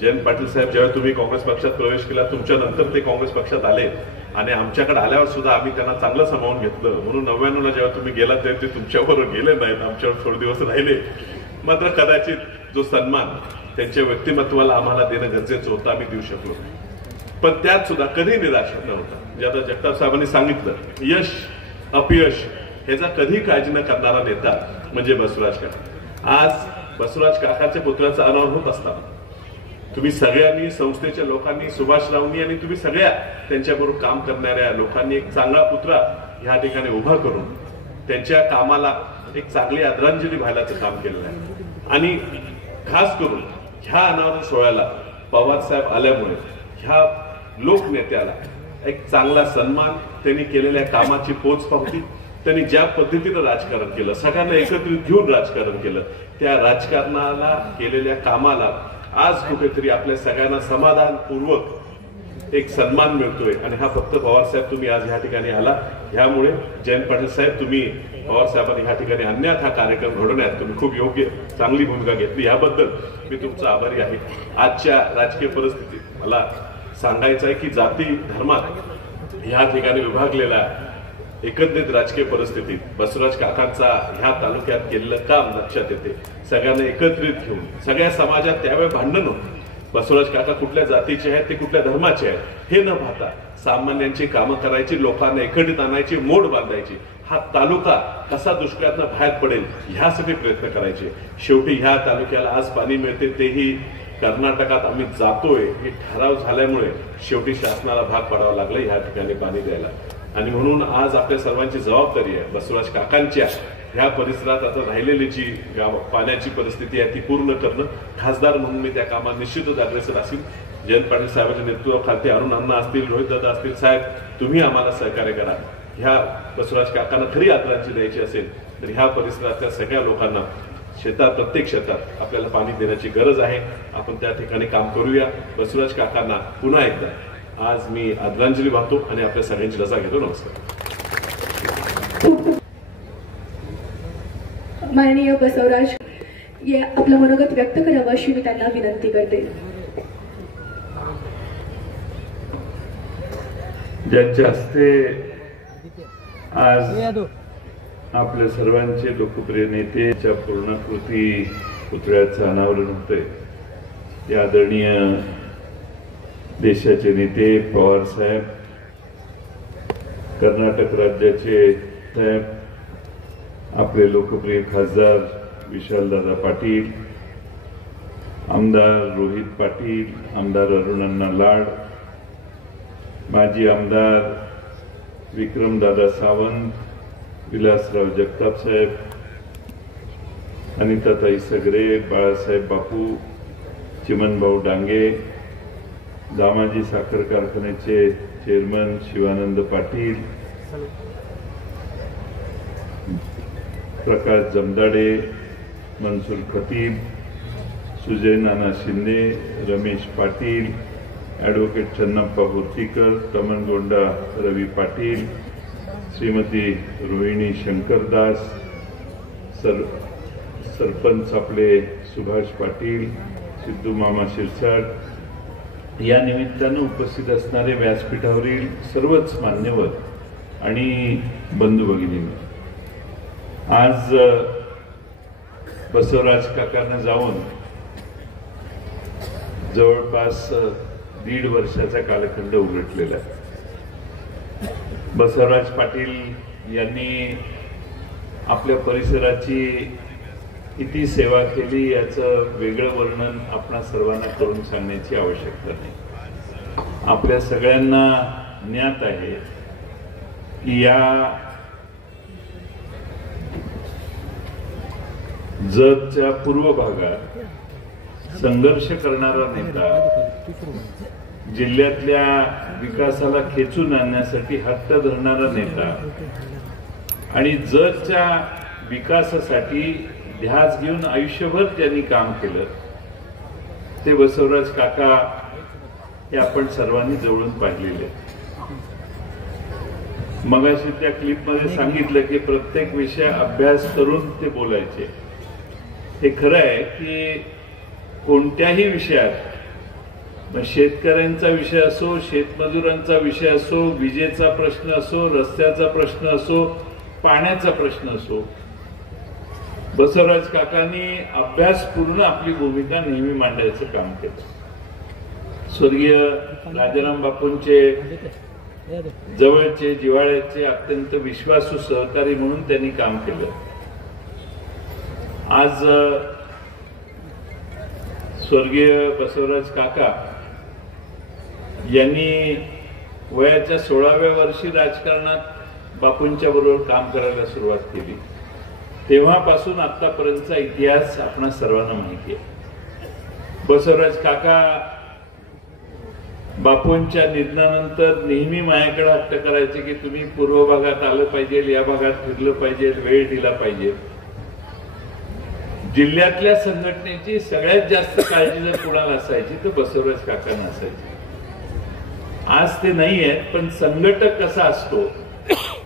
जयंत पाटील साहेब जेव्हा तुम्ही काँग्रेस पक्षात प्रवेश केला, तुमच्या नंतर ते काँग्रेस पक्षात आले आणि आमच्याकडे आल्यावर सुद्धा आम्ही त्यांना चांगलं सामावून घेतलं. म्हणून 99ला जेव्हा तुम्ही गेलात तेव्हा ते तुमच्याबरोबर गेले नाहीत, आमच्यावर थोडे दिवस राहिले. मात्र कदाचित जो सन्मान त्यांच्या व्यक्तिमत्वाला आम्हाला देणं गरजेचं होतं, आम्ही देऊ शकलो. पण त्यात सुद्धा कधी निराश नव्हता. म्हणजे आता जगताप साहेबांनी सांगितलं, यश अपयश ह्याचा कधी काळजी न करणारा नेता म्हणजे बसवराज काका. आज बसवराज काकाच्या पुतळ्याचा अनावर होत असताना तुम्ही सगळ्यांनी, संस्थेच्या लोकांनी, सुभाषरावनी आणि तुम्ही सगळ्या त्यांच्याबरोबर काम करणाऱ्या लोकांनी एक चांगला पुतळा ह्या ठिकाणी उभा करून त्यांच्या कामाला एक चांगली आदरांजली व्हायलाचं काम केलेलं आहे. आणि खास करून ह्या अनावरण सोहळ्याला पवार साहेब आल्यामुळे ह्या लोकनेत्याला एक चांगला सन्मान, त्यांनी केलेल्या कामाची पोचपावती, त्यांनी ज्या पद्धतीनं राजकारण केलं, सगळ्यांना एकत्रित घेऊन राजकारण केलं, त्या राजकारणाला केलेल्या कामाला आज कुठेतरी आपल्या सगळ्यांना समाधानपूर्वक एक सन्मान मिळतोय. आणि हा फक्त पवार साहेब तुम्ही आज ह्या ठिकाणी आला, ह्यामुळे जयंत पाटील साहेब तुम्ही पवार साहेबांनी ह्या ठिकाणी आणण्यात, हा कार्यक्रम घडवण्यात तुम्ही खूप योग्य चांगली भूमिका घेतली. याबद्दल मी तुमचा आभारी आहे. आजच्या राजकीय परिस्थितीत मला सांगायचं आहे की जाती धर्मात ह्या ठिकाणी विभागलेला एकंदरीत राजकीय परिस्थितीत बसवराज काकांचा ह्या तालुक्यात केलेलं काम लक्षात येते. सगळ्यांना एकत्रित घेऊन, सगळ्या समाजात त्यावेळी भांडण होतं, बसवराज काका कुठल्या जातीचे आहेत, ते कुठल्या धर्माचे आहेत हे न पाहता सामान्यांची कामं करायची, लोकांना एकत्रित आणायची, मोड बांधायची, हा तालुका कसा दुष्काळातनं बाहेर पडेल ह्यासाठी प्रयत्न करायचे. शेवटी ह्या तालुक्याला आज पाणी मिळते, तेही कर्नाटकात आम्ही जातोय हे ठराव झाल्यामुळे शेवटी शासनाला भाग पाडावा लागला ह्या ठिकाणी पाणी द्यायला. आणि म्हणून आज आपल्या सर्वांची जबाबदारी आहे बसवराज काकांच्या ह्या परिसरात आता राहिलेली जी पाण्याची परिस्थिती आहे ती पूर्ण करणं. खासदार म्हणून मी त्या कामात निश्चितच अग्रेसर असेल. जयंत पाटील साहेबांच्या नेतृत्वाखाली अरुण अण्णा असतील, रोहित दादा असतील, साहेब तुम्ही आम्हाला सहकार्य करा. ह्या बसवराज काकांना खरी आदरांजली द्यायची असेल तर ह्या परिसरातल्या सगळ्या लोकांना शेतात, प्रत्येक शेतात आपल्याला पाणी देण्याची गरज आहे. आपण त्या ठिकाणी काम करूया. बसवराज काकांना पुन्हा एकदा आज मी आदरांजली वाहतो आणि आपल्या सगळ्यांची रजा घेतो. नमस्कार. माननीय बसवराज आपलं मनोगत व्यक्त करावं अशी मी त्यांना विनंती करते. ज्यांच्या हस्ते आज आपल्या सर्वांचे लोकप्रिय नेतेच्या पूर्णाकृती पुतळ्याचं अनावरण होतंय. ते आदरणीय देशाचे नेते पवार साहेब, कर्नाटक राज्याचे साहेब, आपले लोकप्रिय खासदार विशालदादा पाटील, आमदार रोहित पाटील, आमदार अरुणअण्णा लाड, माजी आमदार विक्रमदादा सावंत, विलासराव जगताप साहेब, अनिताताई सगरे, बाळासाहेब बापू, चिमनभाऊ डांगे, दामाजी साखर कारखान्याचे चेअरमन शिवानंद पाटील, प्रकाश जमदाडे, मनसूर खतीब, सुजय नाना शिंदे, रमेश पाटील, ॲडव्होकेट चन्नप्पा बोर्तीकर, तमनगोंडा रवी पाटील, श्रीमती रोहिणी शंकरदास, सरपंच आपले सुभाष पाटील, सिद्धू मामा शिरसाट, या निमित्तानं उपस्थित असणारे व्यासपीठावरील सर्वच मान्यवर आणि बंधू भगिनींनी, आज बसवराज काकांना जाऊन जवळपास 1.5 वर्षाचा कालखंड उलटलेला आहे. बसवराज पाटील यांनी आपल्या परिसराची किती सेवा केली याचं वेगळं वर्णन आपणा सर्वांना करून सांगण्याची आवश्यकता नाही. आपल्या सगळ्यांना ज्ञात आहे की या जतच्या पूर्व भागात संघर्ष करणारा नेता, जिल्ह्यातल्या विकासाला खेचून आणण्यासाठी हट्ट धरणारा नेता आणि जतच्या विकासासाठी ध्यास घेऊन आयुष्यभर त्यांनी काम केलं ते बसवराज काका हे आपण सर्वांनी जवळून पाहिलेले. मगाशी त्या क्लिपमध्ये सांगितलं की प्रत्येक विषय अभ्यास करून ते बोलायचे. हे खरं आहे की कोणत्याही विषयात मग शेतकऱ्यांचा विषय असो, शेतमजुरांचा विषय असो, विजेचा प्रश्न असो, रस्त्याचा प्रश्न असो, पाण्याचा प्रश्न असो, बसवराज काकांनी अभ्यासपूर्ण आपली भूमिका नेहमी मांडायचं काम केलं. स्वर्गीय राजाराम बापूंचे जवळचे, जिव्हाळ्याचे, अत्यंत विश्वासू सहकारी म्हणून त्यांनी काम केलं. आज स्वर्गीय बसवराज काका यांनी वयाच्या 16व्या वर्षी राजकारणात बापूंच्या बरोबर काम करायला सुरुवात केली. तेव्हापासून आतापर्यंतचा इतिहास आपणा सर्वांना माहिती आहे. बसवराज काका बापूंच्या निधनानंतर नेहमी माझ्याकडे हट्ट करायचे की तुम्ही पूर्व भागात आलं पाहिजे, या भागात फिरलं पाहिजे, वेळ दिला पाहिजे. जिल्ह्यातल्या संघटनेची सगळ्यात जास्त काळजी जर कुणाला असायची तर बसवराज काकांना असायची. आज ते नाही आहेत, पण संघटक कसा असतो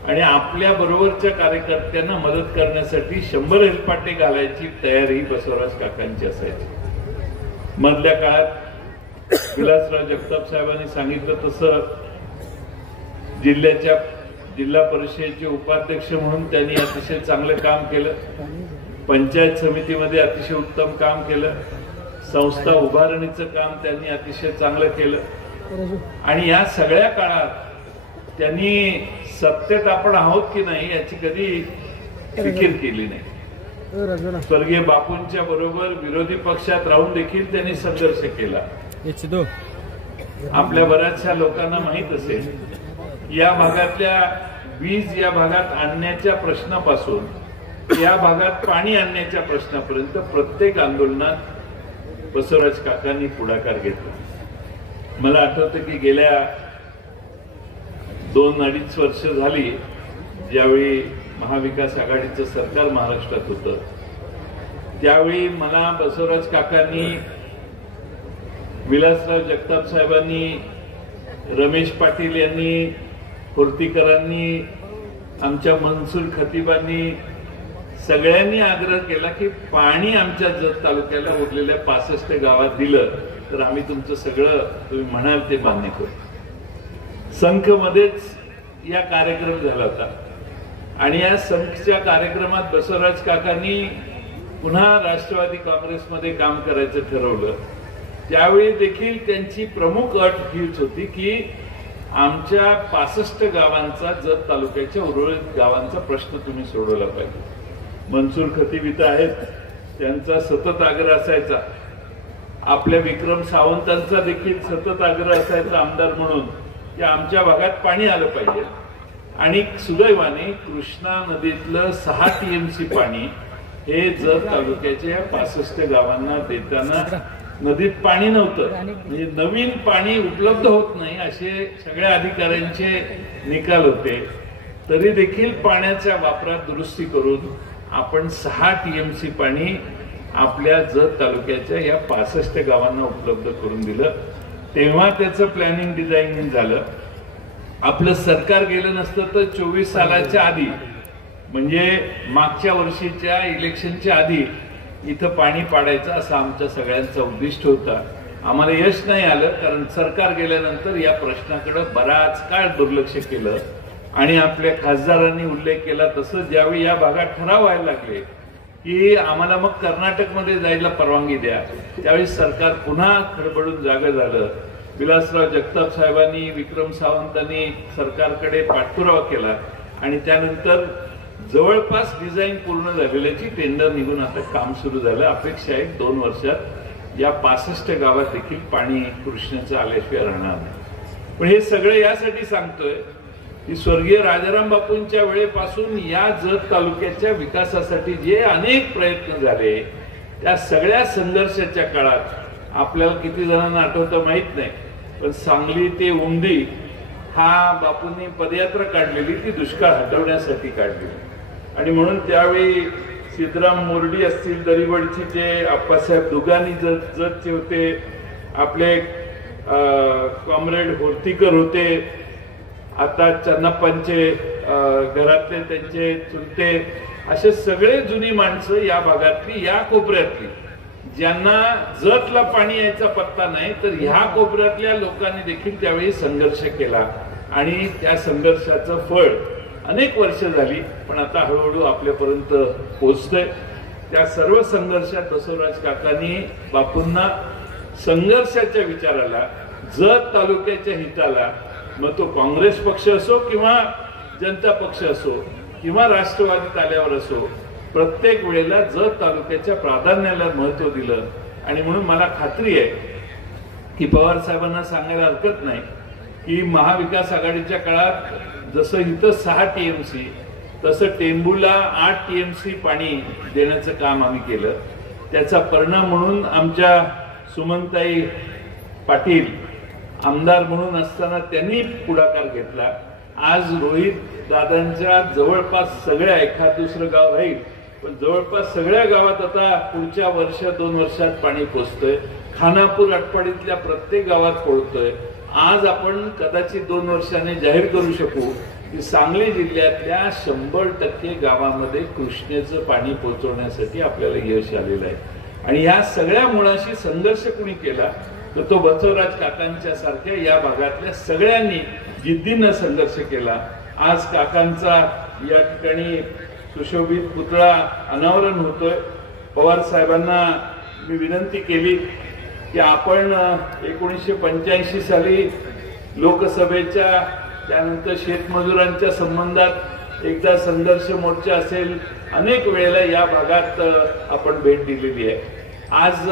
आणि आपल्या बरोबरच्या कार्यकर्त्यांना मदत करण्यासाठी 100 हेलपाटे घालायची तयारी बसवराज काकांची असायची. मधल्या काळात विलासराव जगताप साहेबांनी सांगितलं तसं जिल्हा परिषदेचे उपाध्यक्ष म्हणून त्यांनी अतिशय चांगलं काम केलं. पंचायत समितीमध्ये अतिशय उत्तम काम केलं. संस्था उभारणीचं काम त्यांनी अतिशय चांगलं केलं. आणि या सगळ्या काळात त्यांनी सत्तेत आपण आहोत की नाही याची कधी फिकीर केली नाही. स्वर्गीय बापूंच्या बरोबर विरोधी पक्षात राहून देखील त्यांनी संघर्ष केला. आपल्या बऱ्याचशा लोकांना माहित असेल, या भागातल्या वीज या भागात आणण्याच्या प्रश्नापासून या भागात पाणी आणण्याच्या प्रश्नापर्यंत प्रत्येक आंदोलनात बसवराज काकांनी पुढाकार घेतला. मला आठवतं की गेल्या 2-2.5 वर्ष झाली ज्यावेळी महाविकास आघाडीचं सरकार महाराष्ट्रात होतं, त्यावेळी मला बसवराज काकांनी, विलासराव जगताप साहेबांनी, रमेश पाटील यांनी, होर्तीकरांनी, आमच्या मनसूर खतीबांनी सगळ्यांनी आग्रह केला की पाणी आमच्या जत तालुक्याला उरलेल्या 65 गावात दिलं तर आम्ही तुमचं सगळं तुम्ही म्हणाल ते मान्य करू. संखमध्येच या कार्यक्रम झाला होता आणि या संखच्या कार्यक्रमात बसवराज काकांनी पुन्हा राष्ट्रवादी काँग्रेसमध्ये काम करायचं ठरवलं. त्यावेळी देखील त्यांची प्रमुख अट हीच होती की आमच्या 65 गावांचा, जत तालुक्याच्या उर्वरित गावांचा प्रश्न तुम्ही सोडवला पाहिजे. मनसूर खतीब इथं आहेत, त्यांचा सतत आग्रह असायचा. आपल्या विक्रम सावंतांचा देखील सतत आग्रह असायचा आमदार म्हणून की आमच्या भागात पाणी आलं पाहिजे. आणि सुदैवाने कृष्णा नदीतलं 6 TMC पाणी हे जत तालुक्याच्या 65 गावांना देताना नदीत पाणी नव्हतं, म्हणजे नवीन पाणी उपलब्ध होत नाही असे सगळ्या अधिकाऱ्यांचे निकाल होते. तरी देखील पाण्याच्या वापरात दुरुस्ती करून आपण 6 TMC पाणी आपल्या जत तालुक्याच्या या 65 गावांना उपलब्ध करून दिलं. तेव्हा त्याचं प्लॅनिंग डिझायनिंग झालं. आपलं सरकार गेलं नसतं तर 24 सालाच्या आधी, म्हणजे मागच्या वर्षीच्या इलेक्शनच्या आधी इथं पाणी पाडायचं असा आमच्या सगळ्यांचा उद्दिष्ट होता. आम्हाला यश नाही आलं, कारण सरकार गेल्यानंतर या प्रश्नाकडे बराच काळ दुर्लक्ष केलं. आणि आपल्या खासदारांनी उल्लेख केला तसं ज्यावेळी या भागात ठराव व्हायला लागले की आम्हाला मग कर्नाटकमध्ये जायला परवानगी द्या, त्यावेळी सरकार पुन्हा खडबडून जागं झालं. विलासराव जगताप साहेबांनी, विक्रम सावंतांनी सरकारकडे पाठपुरावा केला आणि त्यानंतर जवळपास डिझाईन पूर्ण झालेल्याची टेंडर निघून आता काम सुरू झालं. अपेक्षा आहे 2 वर्षात या 65 गावात देखील पाणी कृष्णाचं आल्याशिवाय राहणार नाही. पण हे सगळं यासाठी सांगतोय की स्वर्गीय राजाराम बापूंच्या वेळेपासून या जत तालुक्याच्या विकासासाठी जे अनेक प्रयत्न झाले, त्या सगळ्या संघर्षाच्या काळात आपल्याला किती जणांना आठवतं माहित नाही, पण सांगली ते उमदी हा बापूंनी पदयात्रा काढलेली ती दुष्काळ हटवण्यासाठी काढलेली. आणि म्हणून त्यावेळी सिद्धराम मोर्डी असतील, दरिवडची जे आप्पासाहेब दुगानी जतचे होते, आपले कॉम्रेड होर्तीकर होते, आता चन्नप्पांचे घरातले त्यांचे चुलते, असे सगळे जुनी माणसं या भागातली, या कोपऱ्यातली ज्यांना जतला पाणी यायचा पत्ता नाही, तर ह्या कोपऱ्यातल्या लोकांनी देखील त्यावेळी संघर्ष केला आणि त्या संघर्षाचं फळ अनेक वर्ष झाली, पण आता हळूहळू आपल्यापर्यंत पोहोचतंय. त्या सर्व संघर्षात बसवराज काकांनी बापूंना संघर्षाच्या विचाराला, जत तालुक्याच्या हिताला, मग तो काँग्रेस पक्ष असो किंवा जनता पक्ष असो किंवा राष्ट्रवादीत आल्यावर असो, प्रत्येक वेळेला जत तालुक्याच्या प्राधान्याला महत्व दिलं. आणि म्हणून मला खात्री आहे की पवार साहेबांना सांगायला हरकत नाही की महाविकास आघाडीच्या काळात जसं इथं 6 TMC तसं टेंबूला 8 TMC पाणी देण्याचं काम आम्ही केलं. त्याचा परिणाम म्हणून आमच्या सुमनताई पाटील आमदार म्हणून असताना त्यांनी पुढाकार घेतला. आज रोहित दादांच्या जवळपास सगळ्या, एखाद दुसरं गाव राहील पण जवळपास सगळ्या गावात आता पुढच्या वर्ष 2 वर्षात पाणी पोचतंय. खानापूर आटपाडीतल्या प्रत्येक गावात पोहोचतोय. आज आपण कदाचित 2 वर्षांनी जाहीर करू शकू की सांगली जिल्ह्यातल्या 100% गावामध्ये कृष्णेचं पाणी पोहोचवण्यासाठी आपल्याला यश आलेलं आहे. आणि या सगळ्या मुळाशी संघर्ष कुणी केला तर तो बसवराज काकांच्या सारख्या या भागातल्या सगळ्यांनी जिद्दीनं संघर्ष केला. आज काकांचा या ठिकाणी सुशोभित पुतळा अनावरण होतोय. पवार साहेबांना मी विनंती केली की आपण 1985 साली लोकसभेच्या त्यानंतर शेतमजुरांच्या संबंधात एकदा संघर्ष मोर्चा असेल, अनेक वेळेला या भागात आपण भेट दिलेली आहे. आज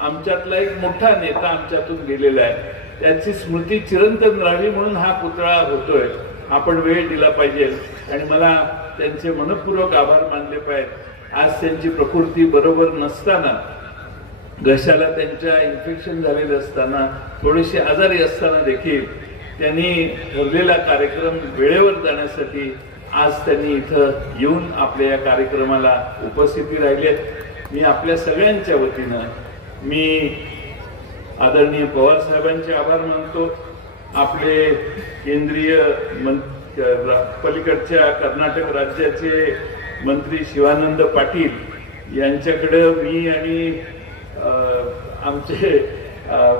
आमच्यातला एक मोठा नेता आमच्यातून गेलेला आहे, त्याची स्मृती चिरंतन राहावी म्हणून हा पुतळा होतोय. आपण वेळ दिला पाहिजे आणि मला त्यांचे मनपूर्वक आभार मानले पाहिजेत. आज त्यांची प्रकृती बरोबर नसताना, घशाला त्यांच्या इन्फेक्शन झालेलं असताना, थोडेसे आजारी असताना देखील त्यांनी ठरलेला कार्यक्रम वेळेवर जाण्यासाठी आज त्यांनी इथं येऊन आपल्या या कार्यक्रमाला उपस्थिती राहिली. मी आपल्या सगळ्यांच्या वतीनं मी आदरणीय पवार साहेबांचे आभार मानतो. आपले केंद्रीय पलीकडच्या कर्नाटक राज्याचे मंत्री शिवानंद पाटील यांच्याकडे मी आणि आमचे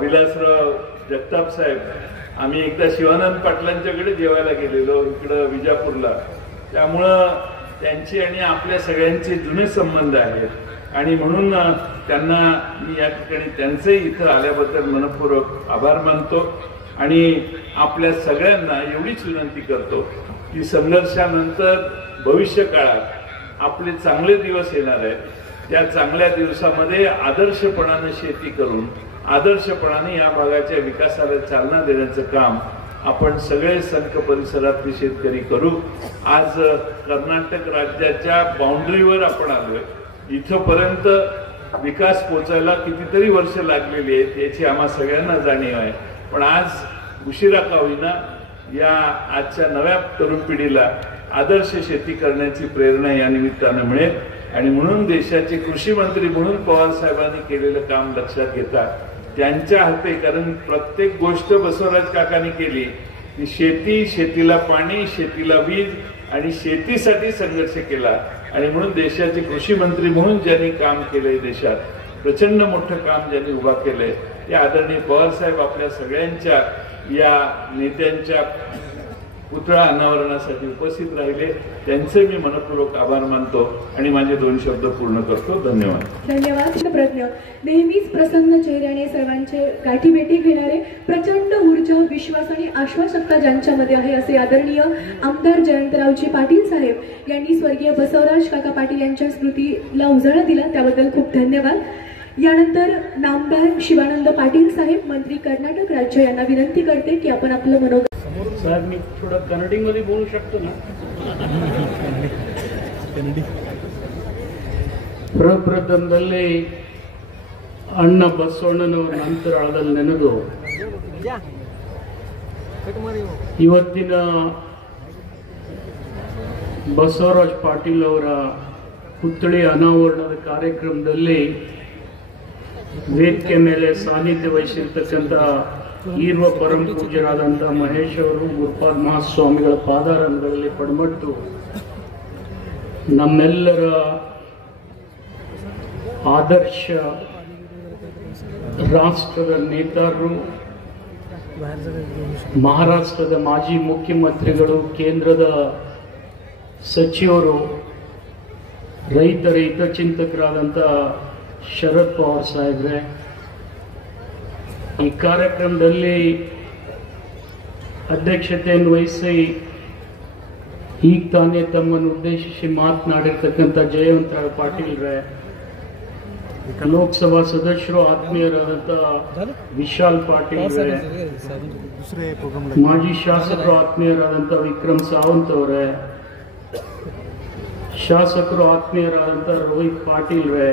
विलासराव जगताप साहेब आम्ही एकदा शिवानंद पाटलांच्याकडे जेवायला गेलेलो इकडं विजापूरला. त्यामुळं त्यांची आणि आपल्या सगळ्यांचे जुने संबंध आहेत आणि म्हणून त्यांना मी या ठिकाणी त्यांचे इथं आल्याबद्दल मनपूर्वक आभार मानतो. आणि आपल्या सगळ्यांना एवढीच विनंती करतो की संघर्षानंतर भविष्य काळात आपले चांगले दिवस येणार आहेत. त्या चांगल्या दिवसामध्ये आदर्शपणाने शेती करून आदर्शपणाने या भागाच्या विकासाला चालना देण्याचं काम आपण सगळे संक परिसरातले शेतकरी करू. आज कर्नाटक राज्याच्या बाउंड्रीवर आपण आलोय. इथपर्यंत विकास पोचायला कितीतरी वर्ष लागलेली आहेत याची आम्हा सगळ्यांना जाणीव आहे. पण आज उशिरा का होईना या आजच्या नव्या तरुण पिढीला आदर्श शेती करण्याची प्रेरणा या निमित्तानं मिळेल. आणि म्हणून देशाचे कृषी मंत्री म्हणून पवार साहेबांनी केलेलं काम लक्षात घेता त्यांच्या हाते, कारण प्रत्येक गोष्ट बसवराज काकांनी केली की शेती, शेतीला पाणी, शेतीला वीज आणि शेतीसाठी संघर्ष केला. आणि म्हणून देशाचे कृषी मंत्री म्हणून ज्यांनी काम केलंय, देशात प्रचंड मोठं काम ज्यांनी उभा केलंय, ते आदरणीय पवार साहेब आपल्या सगळ्यांच्या या नेत्यांच्या पुतळा अनावरणासाठी उपस्थित राहिले. त्यांचे मी मनपूर्वक आभार मानतो आणि माझे 2 शब्द पूर्ण करतो. धन्यवाद. धन्यवाद. प्रज्ञ नेहमीच प्रसन्न चेहऱ्याने सर्वांचे गाठीभेटी घेणारे, प्रचंड ऊर्जा, विश्वास आणि आश्वासकता ज्यांच्यामध्ये आहे असे आदरणीय आमदार जयंतरावजी पाटील साहेब यांनी स्वर्गीय बसवराज काका पाटील यांच्या स्मृतीला उजाळा दिला, त्याबद्दल खूप धन्यवाद. यानंतर नामदार शिवानंद पाटील साहेब मंत्री कर्नाटक राज्य यांना विनंती करते की आपण आपलं मनोगत. साहेब मी थोडं कन्नडिमध्ये बोलू शकतो ना. ಪ್ರಪ್ರಥಮದಲ್ಲಿ ಅಣ್ಣ ಬಸವಣ್ಣನವರ ಅಂತರಾಳದಲ್ಲಿ ನೆನೆದು ಇವತ್ತಿನ ಬಸವರಾಜ್ ಪಾಟೀಲ್ ಅವರ ಪುತ್ಥಳಿ ಅನಾವರಣದ ಕಾರ್ಯಕ್ರಮದಲ್ಲಿ ವೇದಿಕೆ ಮೇಲೆ ಸಾನ್ನಿಧ್ಯ ವಹಿಸಿರ್ತಕ್ಕಂಥ ಈರ್ವ ಪರಮ ಪೂಜ್ಯರಾದಂಥ ಮಹೇಶ್ ಅವರು ಗುರುಪಾದ ಮಹಾಸ್ವಾಮಿಗಳ ಪಾದಾರಂಗಗಳಲ್ಲಿ ಪಡಮಟ್ಟು ನಮ್ಮೆಲ್ಲರ ಆದರ್ಶ ರಾಷ್ಟ್ರದ ನೇತಾರರು, ಮಹಾರಾಷ್ಟ್ರದ ಮಾಜಿ ಮುಖ್ಯಮಂತ್ರಿಗಳು, ಕೇಂದ್ರದ ಸಚಿವರು, ರೈತರ ಹಿತಚಿಂತಕರಾದಂಥ ಶರದ್ ಪವಾರ್ ಸಾಹೇಬ್ರೆ, ಈ ಕಾರ್ಯಕ್ರಮದಲ್ಲಿ ಅಧ್ಯಕ್ಷತೆಯನ್ನು ವಹಿಸಿ ಈಗ ತಾನೇ ತಮ್ಮನ್ನು ಉದ್ದೇಶಿಸಿ ಮಾತನಾಡಿರ್ತಕ್ಕಂಥ ಜಯವಂತರಾವ್ ಪಾಟೀಲ್ರೆ, ಲೋಕಸಭಾ ಸದಸ್ಯರು ಆತ್ಮೀಯರಾದಂಥ ವಿಶಾಲ್ ಪಾಟೀಲ್ರೆ, ಮಾಜಿ ಶಾಸಕರು ಆತ್ಮೀಯರಾದಂಥ ವಿಕ್ರಮ್ ಸಾವಂತ್ ಅವರೇ, ಶಾಸಕರು ಆತ್ಮೀಯರಾದಂಥ ರೋಹಿತ್ ಪಾಟೀಲ್ರೆ,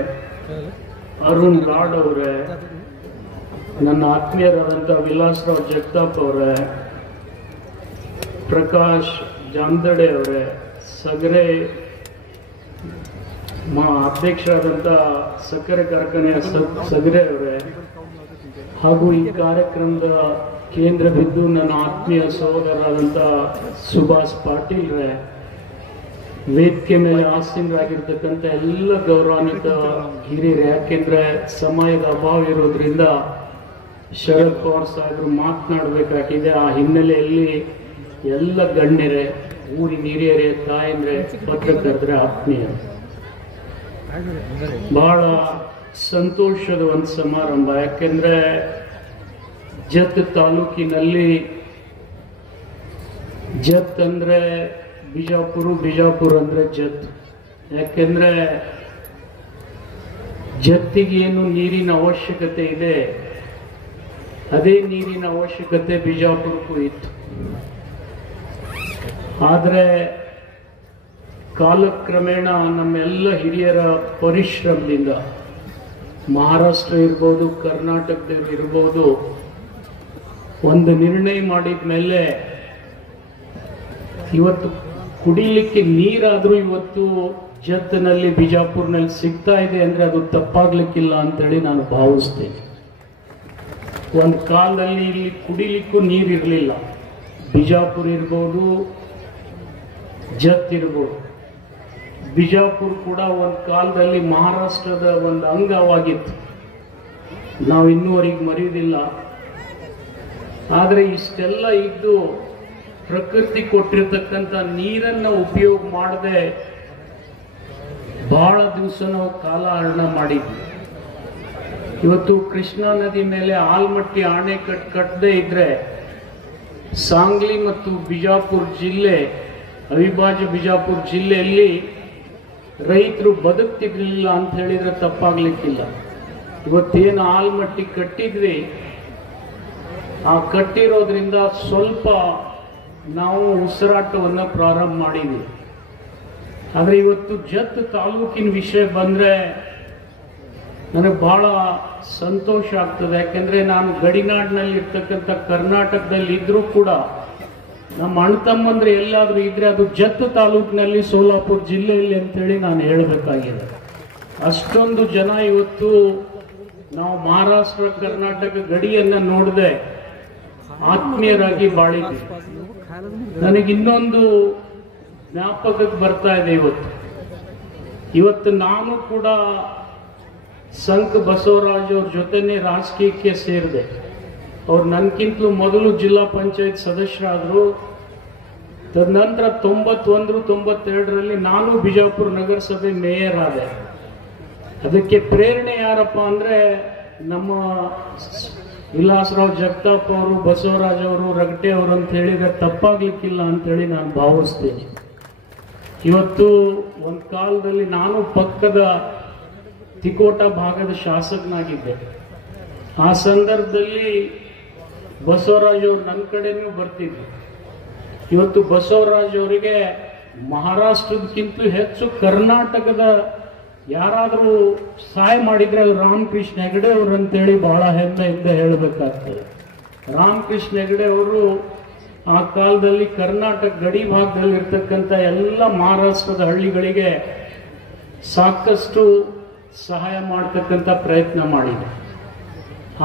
ಅರುಣ್ ಲಾಡ್ ಅವರೇ, ನನ್ನ ಆತ್ಮೀಯರಾದಂಥ ವಿಲಾಸರಾವ್ ಜಗತಾಪ್ ಅವರೇ, ಪ್ರಕಾಶ್ ಜಾಮದಡೆ ಅವರೇ, ಸಗರೆ ಅಧ್ಯಕ್ಷರಾದಂಥ ಸಕ್ಕರೆ ಕಾರ್ಖಾನೆಯ ಸಗರೆ ಅವರೇ, ಹಾಗೂ ಈ ಕಾರ್ಯಕ್ರಮದ ಕೇಂದ್ರ ಬಿದ್ದು ನನ್ನ ಆತ್ಮೀಯ ಸಹೋದರರಾದಂಥ ಸುಭಾಷ್ ಪಾಟೀಲ್ರೆ, ವೇದಿಕೆ ಮೇಲೆ ಆಸೀನರಾಗಿರ್ತಕ್ಕಂಥ ಎಲ್ಲ ಗೌರವಾನ್ವಿತ ಹಿರಿಯರು, ಯಾಕೆಂದ್ರೆ ಸಮಯದ ಅಭಾವ ಇರೋದ್ರಿಂದ ಶರದ್ ಪವಾರ್ ಸಾಹೇಬರು ಮಾತನಾಡಬೇಕಾಗಿದೆ. ಆ ಹಿನ್ನೆಲೆಯಲ್ಲಿ ಎಲ್ಲ ಗಣ್ಯರೇ, ಊರಿನ ಹಿರಿಯರೇ, ತಾಯಂದ್ರೆ, ಪತ್ರಕರ್ತರೆ, ಆತ್ಮೀಯರು, ಬಹಳ ಸಂತೋಷದ ಒಂದು ಸಮಾರಂಭ. ಯಾಕೆಂದ್ರೆ ಜತ್ ತಾಲೂಕಿನಲ್ಲಿ ಜತ್ ಅಂದ್ರೆ ಬಿಜಾಪುರ ಅಂದ್ರೆ ಜತ್. ಯಾಕೆಂದ್ರೆ ಜತ್ತಿಗೆ ಏನು ನೀರಿನ ಅವಶ್ಯಕತೆ ಇದೆ, ಅದೇ ನೀರಿನ ಅವಶ್ಯಕತೆ ಬಿಜಾಪುರಕ್ಕೂ ಇತ್ತು. ಆದರೆ ಕಾಲಕ್ರಮೇಣ ನಮ್ಮೆಲ್ಲ ಹಿರಿಯರ ಪರಿಶ್ರಮದಿಂದ ಮಹಾರಾಷ್ಟ್ರ ಇರ್ಬೋದು, ಕರ್ನಾಟಕದಲ್ಲಿ ಇರ್ಬೋದು, ಒಂದು ನಿರ್ಣಯ ಮಾಡಿದ ಮೇಲೆ ಇವತ್ತು ಕುಡಿಲಿಕ್ಕೆ ನೀರಾದ್ರೂ ಇವತ್ತು ಜತ್ತಿನಲ್ಲಿ ಬಿಜಾಪುರ್ನಲ್ಲಿ ಸಿಗ್ತಾ ಇದೆ ಅಂದ್ರೆ ಅದು ತಪ್ಪಾಗ್ಲಿಕ್ಕಿಲ್ಲ ಅಂತೇಳಿ ನಾನು ಭಾವಿಸ್ತೇನೆ. ಒಂದು ಕಾಲದಲ್ಲಿ ಇಲ್ಲಿ ಕುಡಿಲಿಕ್ಕೂ ನೀರಿರಲಿಲ್ಲ. ಬಿಜಾಪುರ ಇರ್ಬೋದು, ಜತ್ ಇರ್ಬೋದು. ಬಿಜಾಪುರ ಕೂಡ ಒಂದು ಕಾಲದಲ್ಲಿ ಮಹಾರಾಷ್ಟ್ರದ ಒಂದು ಅಂಗವಾಗಿತ್ತು, ನಾವು ಇನ್ನೂವರೆಗೆ ಮರೆಯುವುದಿಲ್ಲ. ಆದರೆ ಇಷ್ಟೆಲ್ಲ ಇದ್ದು ಪ್ರಕೃತಿ ಕೊಟ್ಟಿರ್ತಕ್ಕಂಥ ನೀರನ್ನು ಉಪಯೋಗ ಮಾಡದೆ ಬಹಳ ದಿವಸ ನಾವು ಕಾಲಹರಣ ಮಾಡಿದ್ವಿ. ಇವತ್ತು ಕೃಷ್ಣಾ ನದಿ ಮೇಲೆ ಆಲ್ಮಟ್ಟಿ ಅಣೆಕಟ್ಟು ಕಟ್ಟದೇ ಇದ್ರೆ ಸಾಂಗ್ಲಿ ಮತ್ತು ಬಿಜಾಪುರ ಜಿಲ್ಲೆ, ಅವಿಭಾಜ್ಯ ಬಿಜಾಪುರ ಜಿಲ್ಲೆಯಲ್ಲಿ ರೈತರು ಬದುಕ್ತಿರ್ಲಿಲ್ಲ ಅಂತ ಹೇಳಿದ್ರೆ ತಪ್ಪಾಗ್ಲಿಕ್ಕಿಲ್ಲ. ಇವತ್ತೇನು ಆಲ್ಮಟ್ಟಿ ಕಟ್ಟಿದ್ವಿ, ಆ ಕಟ್ಟಿರೋದ್ರಿಂದ ಸ್ವಲ್ಪ ನಾವು ಉಸಿರಾಟವನ್ನು ಪ್ರಾರಂಭ ಮಾಡಿದ್ವಿ. ಆದರೆ ಇವತ್ತು ಜತ್ ತಾಲೂಕಿನ ವಿಷಯ ಬಂದ್ರೆ ನನಗೆ ಬಹಳ ಸಂತೋಷ ಆಗ್ತದೆ. ಯಾಕೆಂದ್ರೆ ನಾನು ಗಡಿನಾಡಿನಲ್ಲಿ ಇರ್ತಕ್ಕಂಥ ಕರ್ನಾಟಕದಲ್ಲಿ ಇದ್ರೂ ಕೂಡ ನಮ್ಮ ಅಣ್ಣ ತಮ್ಮಂದ್ರೆ ಎಲ್ಲಾದ್ರೂ ಇದ್ರೆ ಅದು ಜತ್ ತಾಲೂಕಿನಲ್ಲಿ, ಸೋಲಾಪುರ ಜಿಲ್ಲೆಯಲ್ಲಿ ಅಂತೇಳಿ ನಾನು ಹೇಳಬೇಕಾಗಿದೆ. ಅಷ್ಟೊಂದು ಜನ ಇವತ್ತು ನಾವು ಮಹಾರಾಷ್ಟ್ರ ಕರ್ನಾಟಕ ಗಡಿಯನ್ನ ನೋಡದೆ ಆತ್ಮೀಯರಾಗಿ ಬಾಳಿದ್ವಿ. ನನಗೆ ಇನ್ನೊಂದು ಜ್ಞಾಪಕಕ್ಕೆ ಬರ್ತಾ ಇದೆ. ಇವತ್ತು ನಾನು ಕೂಡ ಸಂಕ ಬಸವರಾಜ್ ಅವ್ರ ಜೊತೆನೆ ರಾಜಕೀಯಕ್ಕೆ ಸೇರಿದೆ. ಅವ್ರು ನನ್ಕಿಂತಲೂ ಮೊದಲು ಜಿಲ್ಲಾ ಪಂಚಾಯತ್ ಸದಸ್ಯರಾದ್ರು. ತದನಂತರ 91-92ರಲ್ಲಿ ನಾನು ಬಿಜಾಪುರ ನಗರಸಭೆ ಮೇಯರ್ ಆದೆ. ಅದಕ್ಕೆ ಪ್ರೇರಣೆ ಯಾರಪ್ಪ ಅಂದ್ರೆ ನಮ್ಮ ವಿಲಾಸರಾವ್ ಜಗತಾಪ್ ಅವರು, ಬಸವರಾಜ್ ಅವರು, ರಗಟೆ ಅವರು ಅಂತ ಹೇಳಿದ್ರೆ ತಪ್ಪಾಗ್ಲಿಕ್ಕಿಲ್ಲ ಅಂತೇಳಿ ನಾನು ಭಾವಿಸ್ತೇನೆ. ಇವತ್ತು ಒಂದು ಕಾಲದಲ್ಲಿ ನಾನು ಪಕ್ಕದ ತಿಕೋಟ ಭಾಗದ ಶಾಸಕನಾಗಿದ್ದೆ. ಆ ಸಂದರ್ಭದಲ್ಲಿ ಬಸವರಾಜ್ ಅವರು ನನ್ನ ಕಡೆನೂ ಬರ್ತಿದ್ರು. ಇವತ್ತು ಬಸವರಾಜ್ ಅವರಿಗೆ ಮಹಾರಾಷ್ಟ್ರದಕ್ಕಿಂತ ಹೆಚ್ಚು ಕರ್ನಾಟಕದ ಯಾರಾದರೂ ಸಹಾಯ ಮಾಡಿದ್ರೆ ಅದು ರಾಮಕೃಷ್ಣ ಹೆಗಡೆ ಅವರು ಅಂತೇಳಿ ಬಹಳ ಹೆಮ್ಮೆಯಿಂದ ಹೇಳಬೇಕಾಗ್ತದೆ. ರಾಮಕೃಷ್ಣ ಹೆಗಡೆ ಅವರು ಆ ಕಾಲದಲ್ಲಿ ಕರ್ನಾಟಕ ಗಡಿ ಭಾಗದಲ್ಲಿ ಇರ್ತಕ್ಕಂಥ ಎಲ್ಲ ಮಹಾರಾಷ್ಟ್ರದ ಹಳ್ಳಿಗಳಿಗೆ ಸಾಕಷ್ಟು ಸಹಾಯ ಮಾಡ್ತಕ್ಕಂಥ ಪ್ರಯತ್ನ ಮಾಡಿದೆ.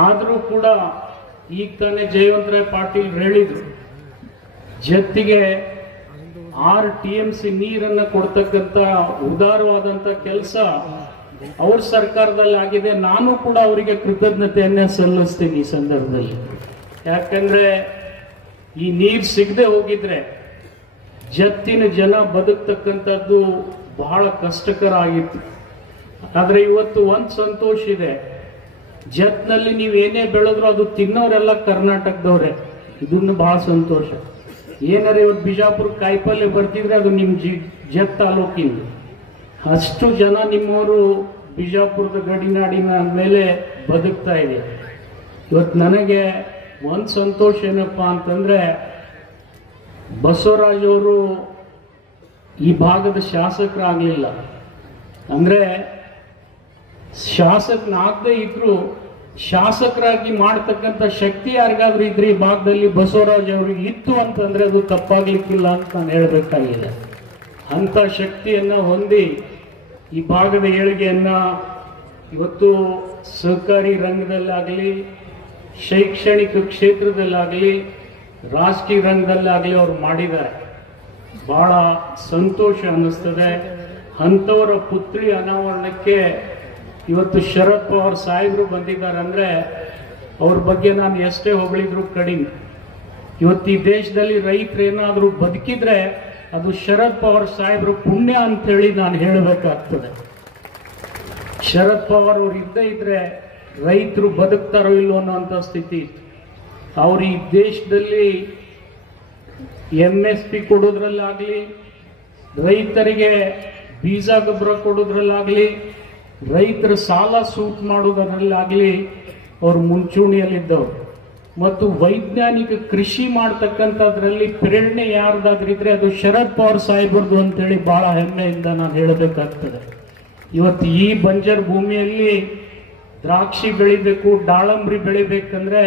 ಆದರೂ ಕೂಡ ಈಗ ತಾನೇ ಜಯವಂತರಾವ್ ಪಾಟೀಲ್ ಹೇಳಿದ್ರು, ಜತ್ತಿಗೆ 6 TMC ನೀರನ್ನು ಕೊಡ್ತಕ್ಕಂಥ ಉದಾರವಾದಂಥ ಕೆಲಸ ಅವ್ರ ಸರ್ಕಾರದಲ್ಲಿ ಆಗಿದೆ. ನಾನು ಕೂಡ ಅವರಿಗೆ ಕೃತಜ್ಞತೆಯನ್ನೇ ಸಲ್ಲಿಸ್ತೀನಿ ಈ ಸಂದರ್ಭದಲ್ಲಿ. ಯಾಕಂದ್ರೆ ಈ ನೀರು ಸಿಗದೆ ಹೋಗಿದ್ರೆ ಜತ್ತಿನ ಜನ ಬದುಕ್ತಕ್ಕಂಥದ್ದು ಬಹಳ ಕಷ್ಟಕರ ಆಗಿತ್ತು. ಆದ್ರೆ ಇವತ್ತು ಒಂದ್ ಸಂತೋಷ ಇದೆ, ಜತ್ನಲ್ಲಿ ನೀವೇನೇ ಬೆಳೆದ್ರು ಅದು ತಿನ್ನೋರೆಲ್ಲ ಕರ್ನಾಟಕದವ್ರೆ. ಇದನ್ನು ಬಹಳ ಸಂತೋಷ. ಏನಾರ ಇವತ್ತು ಬಿಜಾಪುರ ಕಾಯಿಪಲ್ಯ ಬರ್ತಿದ್ರೆ ಅದು ನಿಮ್ ಜತ್ ತಾಲೂಕಿಂದ. ಅಷ್ಟು ಜನ ನಿಮ್ಮವರು ಬಿಜಾಪುರದ ಗಡಿನಾಡಿನ ಮೇಲೆ ಬದುಕ್ತಾ ಇದೆ. ಇವತ್ತು ನನಗೆ ಒಂದ್ ಸಂತೋಷ ಏನಪ್ಪಾ ಅಂತಂದ್ರೆ, ಬಸವರಾಜ್ ಅವರು ಈ ಭಾಗದ ಶಾಸಕರಾಗ್ಲಿಲ್ಲ ಅಂದ್ರೆ, ಶಾಸಕನಾಗದೇ ಇದ್ರು ಶಾಸಕರಾಗಿ ಮಾಡ್ತಕ್ಕಂಥ ಶಕ್ತಿ ಯಾರಿಗಾದ್ರೂ ಇದ್ರೆ ಈ ಭಾಗದಲ್ಲಿ ಬಸವರಾಜ್ ಅವ್ರಿಗೆ ಇತ್ತು ಅಂತಂದ್ರೆ ಅದು ತಪ್ಪಾಗ್ಲಿಕ್ಕಿಲ್ಲ ಅಂತ ನಾನು ಹೇಳ್ಬೇಕಾಗಿದೆ. ಅಂತ ಶಕ್ತಿಯನ್ನ ಹೊಂದಿ ಈ ಭಾಗದ ಏಳಿಗೆಯನ್ನ ಇವತ್ತು ಸಹಕಾರಿ ರಂಗದಲ್ಲಾಗಲಿ, ಶೈಕ್ಷಣಿಕ ಕ್ಷೇತ್ರದಲ್ಲಾಗಲಿ, ರಾಜಕೀಯ ರಂಗದಲ್ಲಾಗಲಿ ಅವರು ಮಾಡಿದ್ದಾರೆ. ಬಹಳ ಸಂತೋಷ ಅನ್ನಿಸ್ತದೆ. ಅಂಥವರ ಪುತ್ರಿ ಅನಾವರಣಕ್ಕೆ ಇವತ್ತು ಶರದ್ ಪವಾರ್ ಸಾಹೇಬರು ಬಂದಿದ್ದಾರೆ ಅಂದ್ರೆ ಅವ್ರ ಬಗ್ಗೆ ನಾನು ಎಷ್ಟೇ ಹೊಗಳಿದ್ರು ಕಡಿಮೆ. ಇವತ್ತು ಈ ದೇಶದಲ್ಲಿ ರೈತರು ಏನಾದರೂ ಬದುಕಿದ್ರೆ ಅದು ಶರದ್ ಪವಾರ್ ಸಾಹೇಬ್ರು ಪುಣ್ಯ ಅಂತೇಳಿ ನಾನು ಹೇಳಬೇಕಾಗ್ತದೆ. ಶರದ್ ಪವಾರ್ ಅವ್ರು ಇದ್ದೇ ಇದ್ರೆ ರೈತರು ಬದುಕ್ತಾರೋ ಇಲ್ಲೋ ಅನ್ನೋಂಥ ಸ್ಥಿತಿ ಇತ್ತು. ಅವ್ರು ಈ ದೇಶದಲ್ಲಿ MSP ಕೊಡೋದ್ರಲ್ಲಾಗ್ಲಿ, ರೈತರಿಗೆ ಬೀಜ ಗೊಬ್ಬರ ಕೊಡೋದ್ರಲ್ಲಾಗ್ಲಿ, ರೈತರ ಸಾಲ ಸೂಟ್ ಮಾಡೋದ್ರಲ್ಲಾಗ್ಲಿ ಅವರು ಮುಂಚೂಣಿಯಲ್ಲಿದ್ದವರು. ಮತ್ತು ವೈಜ್ಞಾನಿಕ ಕೃಷಿ ಮಾಡ್ತಕ್ಕಂಥದ್ರಲ್ಲಿ ಪ್ರೇರಣೆ ಯಾರ್ದಾದ್ರಿದ್ರೆ ಅದು ಶರದ್ ಪವಾರ್ ಸಾಹೇಬ್ರದ್ದು ಅಂತೇಳಿ ಬಹಳ ಹೆಮ್ಮೆಯಿಂದ ನಾನು ಹೇಳಬೇಕಾಗ್ತದೆ. ಇವತ್ತು ಈ ಬಂಜರ್ ಭೂಮಿಯಲ್ಲಿ ದ್ರಾಕ್ಷಿ ಬೆಳಿಬೇಕು, ದಾಳಂಬ್ರಿ ಬೆಳಿಬೇಕಂದ್ರೆ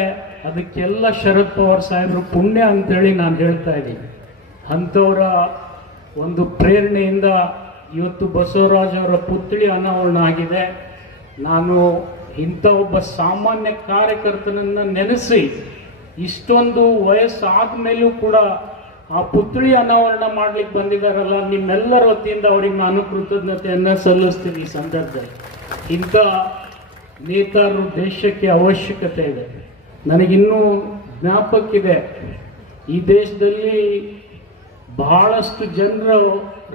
ಅದಕ್ಕೆಲ್ಲ ಶರದ್ ಪವಾರ್ ಸಾಹೇಬ್ರು ಪುಣ್ಯ ಅಂತೇಳಿ ನಾನು ಹೇಳ್ತಾ ಇದ್ದೀನಿ. ಅಂಥವರ ಒಂದು ಪ್ರೇರಣೆಯಿಂದ ಇವತ್ತು ಬಸವರಾಜ್ ಅವರ ಪುತ್ಥಳಿ ಅನಾವರಣ ಆಗಿದೆ. ನಾನು ಇಂಥ ಒಬ್ಬ ಸಾಮಾನ್ಯ ಕಾರ್ಯಕರ್ತನನ್ನ ನೆನೆಸಿ ಇಷ್ಟೊಂದು ವಯಸ್ಸಾದ ಮೇಲೂ ಕೂಡ ಆ ಪುತ್ಥಳಿ ಅನಾವರಣ ಮಾಡ್ಲಿಕ್ಕೆ ಬಂದಿದ್ದಾರಲ್ಲ, ನಿಮ್ಮೆಲ್ಲರ ವತಿಯಿಂದ ಅವರಿಗೆ ನಾನು ಕೃತಜ್ಞತೆಯನ್ನ ಸಲ್ಲಿಸ್ತೀನಿ. ಈ ಸಂದರ್ಭದಲ್ಲಿ ಇಂಥ ನೇತಾರರು ದೇಶಕ್ಕೆ ಅವಶ್ಯಕತೆ ಇದೆ. ನನಗಿನ್ನೂ ಜ್ಞಾಪಕ್ಕಿದೆ, ಈ ದೇಶದಲ್ಲಿ ಬಹಳಷ್ಟು ಜನರು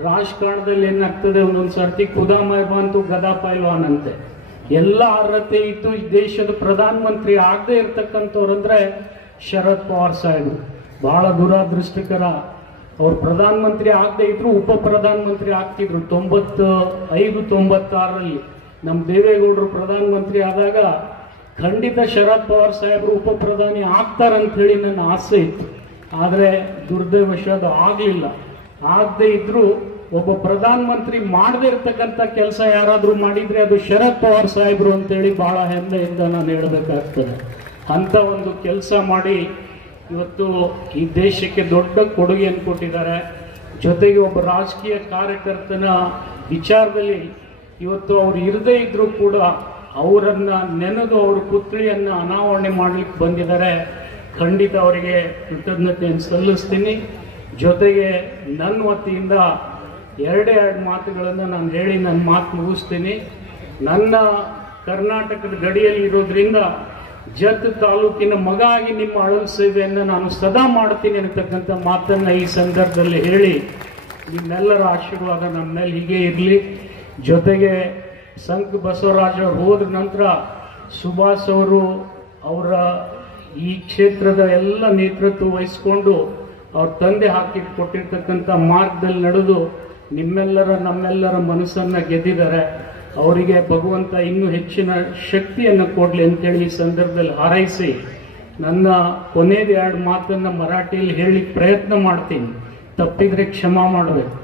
ರಾಜಕಾರಣದಲ್ಲಿ ಏನಾಗ್ತದೆ, ಒಂದೊಂದು ಸರ್ತಿ ಖುದಾ ಮೆಹರ್ಬಾನ್ ಗದಾ ಪೈಲ್ವಾನ್ ಅಂತೆ. ಎಲ್ಲ ಅರ್ಹತೆ ಇದ್ದು ಈ ದೇಶದ ಪ್ರಧಾನ ಮಂತ್ರಿ ಆಗದೆ ಇರ್ತಕ್ಕಂಥವ್ರಂದ್ರೆ ಶರದ್ ಪವಾರ್ ಸಾಹೇಬ್. ಬಹಳ ದುರಾದೃಷ್ಟಕರ. ಅವ್ರು ಪ್ರಧಾನ ಮಂತ್ರಿ ಆಗದೆ ಇದ್ರು ಉಪ ಪ್ರಧಾನ ಮಂತ್ರಿ ಆಗ್ತಿದ್ರು. 95-96ರಲ್ಲಿ ನಮ್ಮ ದೇವೇಗೌಡರು ಪ್ರಧಾನ ಮಂತ್ರಿ ಆದಾಗ ಖಂಡಿತ ಶರದ್ ಪವಾರ್ ಸಾಹೇಬರು ಉಪ ಪ್ರಧಾನಿ ಆಗ್ತಾರಂತ ಹೇಳಿ ನನ್ನ ಆಸೆ ಇತ್ತು. ಆದರೆ ದುರ್ದೈವಶಾತ್ ಆಗಲಿಲ್ಲ. ಆಗದೆ ಇದ್ರು ಒಬ್ಬ ಪ್ರಧಾನ ಮಂತ್ರಿ ಮಾಡದೇ ಇರ್ತಕ್ಕಂಥ ಕೆಲಸ ಯಾರಾದ್ರೂ ಮಾಡಿದ್ರೆ ಅದು ಶರದ್ ಪವಾರ್ ಸಾಹೇಬ್ರು ಅಂತೇಳಿ ಬಹಳ ಹೆಮ್ಮೆಯಿಂದ ನಾನು ಹೇಳಬೇಕಾಗ್ತದೆ. ಅಂತ ಒಂದು ಕೆಲಸ ಮಾಡಿ ಇವತ್ತು ಈ ದೇಶಕ್ಕೆ ದೊಡ್ಡ ಕೊಡುಗೆಯನ್ನು ಕೊಟ್ಟಿದ್ದಾರೆ. ಜೊತೆಗೆ ಒಬ್ಬ ರಾಜಕೀಯ ಕಾರ್ಯಕರ್ತನ ವಿಚಾರದಲ್ಲಿ ಇವತ್ತು ಅವ್ರು ಇರದೇ ಇದ್ರೂ ಕೂಡ ಅವರನ್ನ ನೆನೆದು ಅವ್ರ ಪುತ್ಥಳಿಯನ್ನ ಅನಾವರಣೆ ಮಾಡ್ಲಿಕ್ಕೆ ಬಂದಿದ್ದಾರೆ. ಖಂಡಿತ ಅವರಿಗೆ ಕೃತಜ್ಞತೆಯನ್ನು ಸಲ್ಲಿಸ್ತೀನಿ. ಜೊತೆಗೆ ನನ್ನ ವತಿಯಿಂದ ಎರಡೇ ಮಾತುಗಳನ್ನು ನಾನು ಹೇಳಿ ನನ್ನ ಮಾತು ಮುಗಿಸ್ತೀನಿ. ನನ್ನ ಕರ್ನಾಟಕದ ಗಡಿಯಲ್ಲಿ ಇರೋದ್ರಿಂದ ಜತ್ ತಾಲೂಕಿನ ಮಗ ಆಗಿ ನಿಮ್ಮ ಅಳಲು ಸೇವೆಯನ್ನು ನಾನು ಸದಾ ಮಾಡ್ತೀನಿ ಅನ್ನತಕ್ಕಂಥ ಮಾತನ್ನ ಈ ಸಂದರ್ಭದಲ್ಲಿ ಹೇಳಿ, ನಿಮ್ಮೆಲ್ಲರ ಆಶೀರ್ವಾದ ನಮ್ಮ ಮೇಲೆ ಹೀಗೆ ಇರಲಿ. ಜೊತೆಗೆ ಸಂಕ್ ಬಸವರಾಜ್ ಅವರು ಹೋದ ನಂತರ ಸುಭಾಷ್ ಅವರು ಅವರ ಈ ಕ್ಷೇತ್ರದ ಎಲ್ಲ ನೇತೃತ್ವ ವಹಿಸಿಕೊಂಡು ಅವ್ರ ತಂದೆ ಹಾಕಿ ಕೊಟ್ಟಿರ್ತಕ್ಕಂಥ ಮಾರ್ಗದಲ್ಲಿ ನಡೆದು ನಮ್ಮೆಲ್ಲರ ಮನಸ್ಸನ್ನ ಗೆದ್ದಿದ್ದಾರೆ. ಅವರಿಗೆ ಭಗವಂತ ಇನ್ನೂ ಹೆಚ್ಚಿನ ಶಕ್ತಿಯನ್ನು ಕೊಡಲಿ ಅಂತೇಳಿ ಈ ಸಂದರ್ಭದಲ್ಲಿ ಹಾರೈಸಿ ನನ್ನ ಕೊನೆಯದು 2 ಮಾತನ್ನ मराठीಯಲ್ಲಿ ಹೇಳಿ प्रयत्न ಮಾಡ್ತೀನಿ. तप्पिದ್ರೆ क्षमा ಮಾಡಬೇಕು.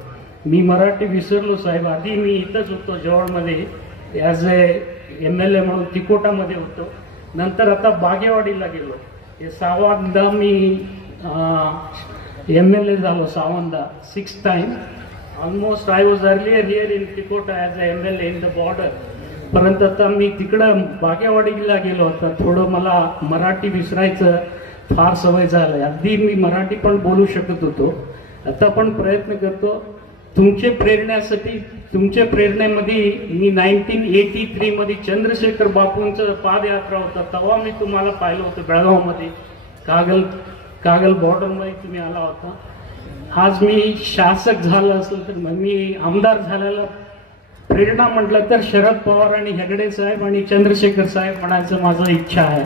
मी मराठी विसरलो साहेब. आधी मी इथंच होतो जवळमध्ये ॲज ए MLA म्हणून तिकोटामध्ये होतो. नंतर आता बागेवाडीला गेलो. हे सावंदा मी MLA झालो सावंदा 6th time. Almost I was earlier here in Tikota as a MLA in the border. परंतु आता मी तिकडं बागेवाडीला गेलो होता. थोडं मला मराठी विसरायचं फार सवय झालंय. अगदी मी मराठी पण बोलू शकत होतो. आता पण प्रयत्न करतो. तुमचे प्रेरणासाठी तुमच्या प्रेरणेमध्ये मी 1983 मध्ये चंद्रशेखर बापूंचं पादयात्रा होता तेव्हा मी तुम्हाला पाहिलं होतं बेळगावमध्ये, कागल बॉर्डरमध्ये तुम्ही आला होता. आज मी शासक झालं असेल तर मी आमदार झालेला प्रेरणा म्हटलं तर शरद पवार आणि हेगडे साहेब आणि चंद्रशेखर साहेब म्हणायचं माझं इच्छा आहे.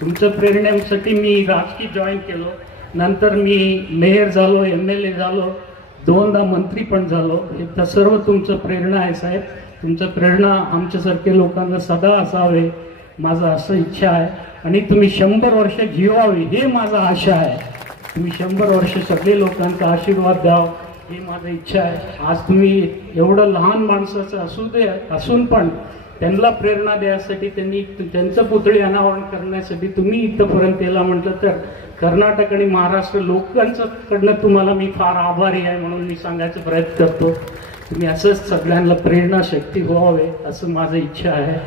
तुमच्या प्रेरणेसाठी मी राजकीय जॉईन केलो, नंतर मी मेयर झालो, MLA झालो, 2दा मंत्री पण झालो. हे सर्व तुमचं प्रेरणा आहे साहेब. तुमचं प्रेरणा आमच्यासारखे लोकांना सदा असावे माझं असं इच्छा आहे. आणि तुम्ही 100 वर्ष जीवावी हे माझा आशा आहे. तुम्ही 100 वर्ष सगळे लोकांचा आशीर्वाद द्याव ही माझी इच्छा आहे. आज तुम्ही एवढं लहान माणसाचं असून पण त्यांना प्रेरणा द्यायसाठी त्यांचं पुतळे अनावरण करण्यासाठी तुम्ही इथपर्यंत यायला म्हटलं तर कर्नाटक आणि महाराष्ट्र लोकांच्याकडनं तुम्हाला मी फार आभारी आहे म्हणून मी सांगायचा प्रयत्न करतो. तुम्ही असंच सगळ्यांना प्रेरणा शक्ती व्हावे असं माझं इच्छा आहे.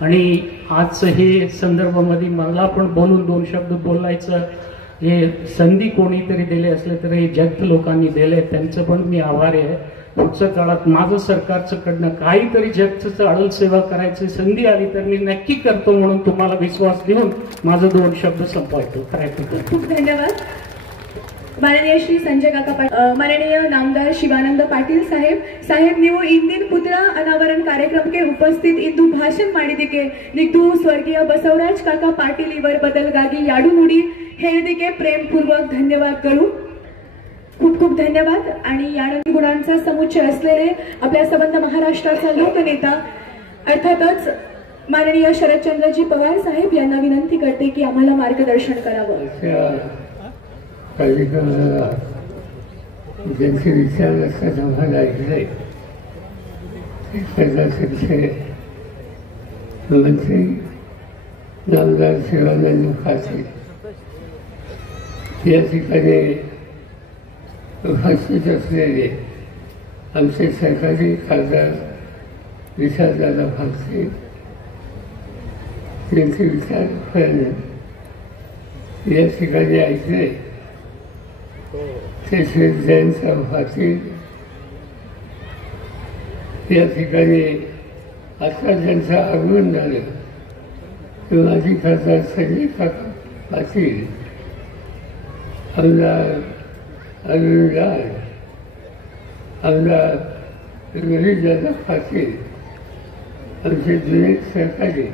आणि आजचं हे संदर्भामध्ये मला पण बोलून 2 शब्द बोलायचं हे संधी कोणीतरी दिले असले तर हे जगत लोकांनी दिले, त्यांचं पण मी आभारी आहे. पुढच्या काळात माझं सरकारचं कडनं काहीतरी जगचं अडल सेवा करायची संधी आली तर मी नक्की करतो म्हणून तुम्हाला विश्वास देऊन माझं 2 शब्द संपवायचो प्रयत्न करतो. खूप धन्यवाद. माननीय श्री संजय काका पाटील, माननीय नामदार शिवानंद पाटिल साहेब ನೀವು ಇಂದಿನ ಪುತ್ರ ಅನಾವರಣ ಕಾರ್ಯಕ್ರಮಕ್ಕೆ ಉಪಸ್ಥಿತ ಇಂದು ಭಾಷಣ ಮಾಡಿದ್ದಕ್ಕೆ ನಿಮ್ದು ಸ್ವರ್ಗೀಯ ಬಸವರಾಜ್ ಕಾका ಪಾಟೀಲ್ ಇವರ ಬದಲಾಗಿ 2 ನುಡಿ ಹೇಳಿದ್ದಕ್ಕೆ प्रेमपूर्वक धन्यवादಗಳು. खूप खूप धन्यवाद. आणि या गुणांचा समुच्चय असलेले आपल्या संबंध महाराष्ट्राचा लोकनेता अर्थातच माननीय शरदचंद्रजी पवार साहेब यांना विनंती करते की आम्हाला मार्गदर्शन करावं. कार्यक्रमाला ज्यांचे विचार असतात आम्हाला ऐकले कर्नाटकचे मंत्री नामदार शिवानंद पाटील या ठिकाणी उपस्थित असलेले आमचे सरकारी खासदार विशालदादा फागसे यांचे विचार या ठिकाणी ऐकले. ते श्री जयंतराव पाटील या ठिकाणी आता ज्यांचं आगमन झालं ते माजी खासदार संजय काका पाटील, आमदार अरुण लाल, आमदार रोहितदादा पाटील, आमचे जुने सहकारी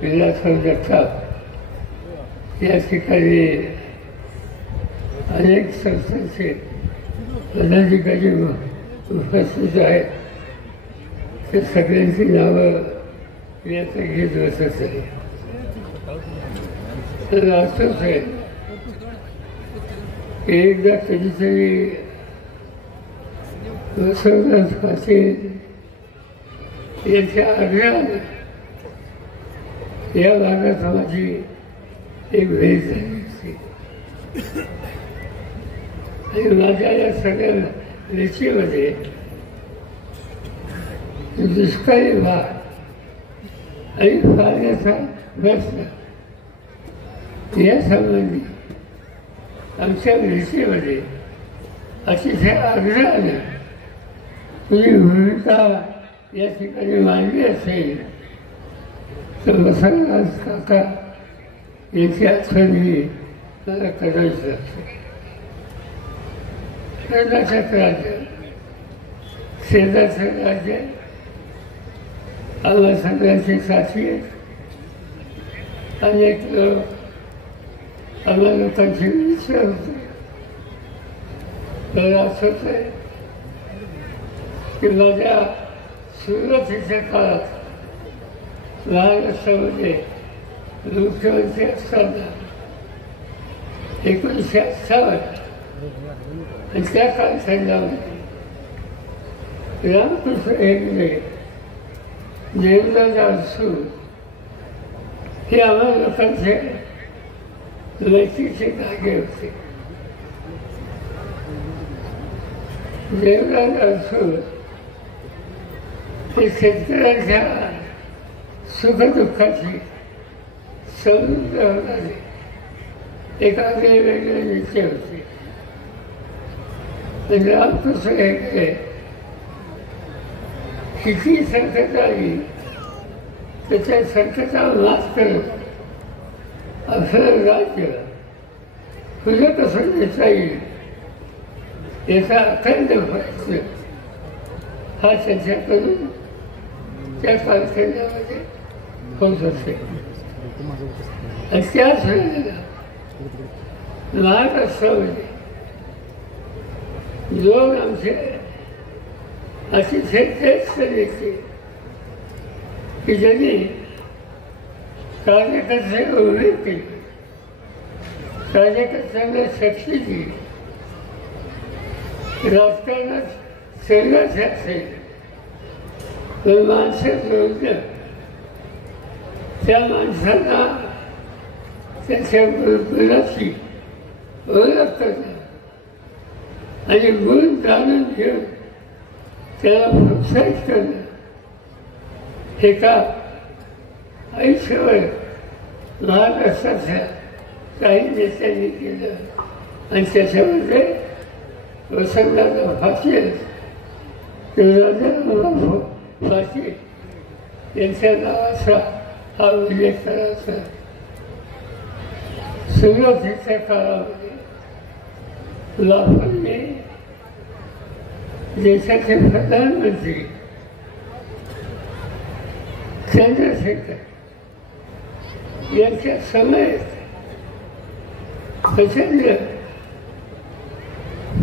विलासराव जगताप या ठिकाणी अनेक संस्थांचे पदाधिकारी उपस्थित आहेत. ते सगळ्यांची नावं यात घेत बसत आहे. तर असंच आहे एकदा कधीतरी बसवराज पाटील यांच्या आग्रहाने या भागात माझी एक भेट झाली होती. आणि माझ्या या सगळ्या रेषेमध्ये दुष्काळी भाग आणि पाण्याचा प्रश्न यासंबंधी आमच्या रेषेमध्ये अतिशय आग्रहाने तुझी भूमिका या ठिकाणी मांडली असेल तर बसवराज काका याची आठवणी मला करायची असते. कर्नाटक राज्य शेजारचं राज्य आम्हा सगळ्यांची साथी आहे. अनेक लोक आम्हा लोकांची इच्छा होते. तर असंच आहे की माझ्या सुरुवातीच्या काळात महाराष्ट्रामध्ये मुख्यमंत्री असताना 1958 आणि त्या कालखंडामध्ये रामकृष्ण हेगडे, देवदादा अडसूळ हे आम्हा लोकांचे मैत्रीचे धागे होते. देवदादा अडसूळ हे शेतकऱ्यांच्या सुखदुःखाची समृद्ध होणारे एक आगळे वेगळे नेते होते. रामकृष्ण हेगडे किती संकट आली त्याच्या संकटावर मात करत असं राज्य पुढे कसं देता येईल याचा अखंड प्रयत्न हा त्यांच्याकडून त्या कालखंडामध्ये होत असे. आणि त्याच वेळेला महाराष्ट्रामध्ये दोन आमचे अतिशय श्रेष्ठ नेते की ज्यांनी कार्यकर्ते उभे केले, कार्यकर्त्यांना शक्ती दिली, राजकारणात संघर्ष असेल तर माणसं जोडलं, त्या माणसांना त्याच्या गुणाची ओळख करणं आणि गुण जाणून घेऊन त्याला प्रोत्साहित करणं हे काम आयुष्यभर महाराष्ट्राच्या काही नेत्यांनी केलं. आणि त्याच्यामध्ये वसंतदादा पाटील, राजाराम पाटील यांच्या नावाचा हा उल्लेख करायचा. सुरुवातीच्या काळामध्ये लाफांनी देशाचे प्रधानमंत्री चंद्रशेखर यांच्या समयेत प्रचंड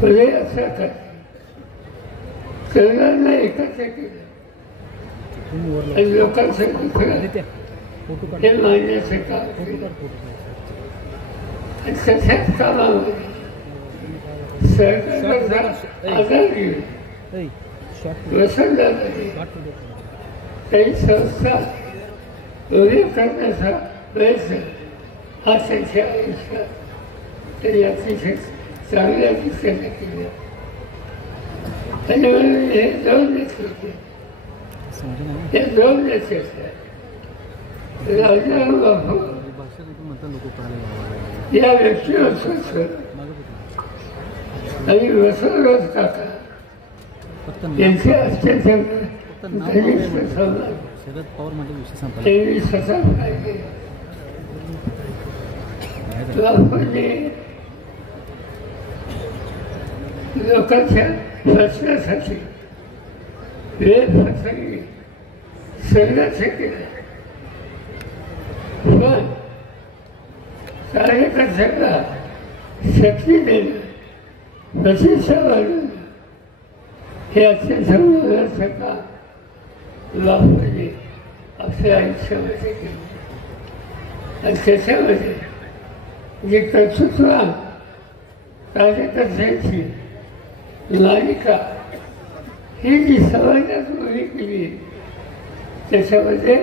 हृदयाचा तरुणांना एकत्र केलं आणि लोकांचं दुःख हे मांडण्याचं काम केलं. आणि तशाच कामामध्ये सरकारचा आधार घेऊन वसंतदादांनी काही संस्था उभी करण्याचा प्रयत्न हा त्यांच्या आयुष्यात त्यांनी अतिशय चांगल्या दिशेने केला. आणि म्हणून हे दोन नेते हे दोन नेते राजाराम बापू या व्यक्तिमत्वाचं आणि वसंतराव काका यांचे अत्यंत घनिष्ठ संबंध त्यांनी स्वतः पाहिले. बापूंनी लोकांच्या प्रश्नासाठी वेळप्रसंगी संघर्ष केला, पण कार्यकर्त्यांना शक्ती देणं, प्रतिष्ठा वाढवणं हे अत्यंत महत्त्वाचं काम बापूंनी आपल्या आयुष्यामध्ये केलं. आणि त्याच्यामध्ये जे कर्तृत्व कार्यकर्त्यांची मालिका ही जी समाजात उभी केली त्याच्यामध्ये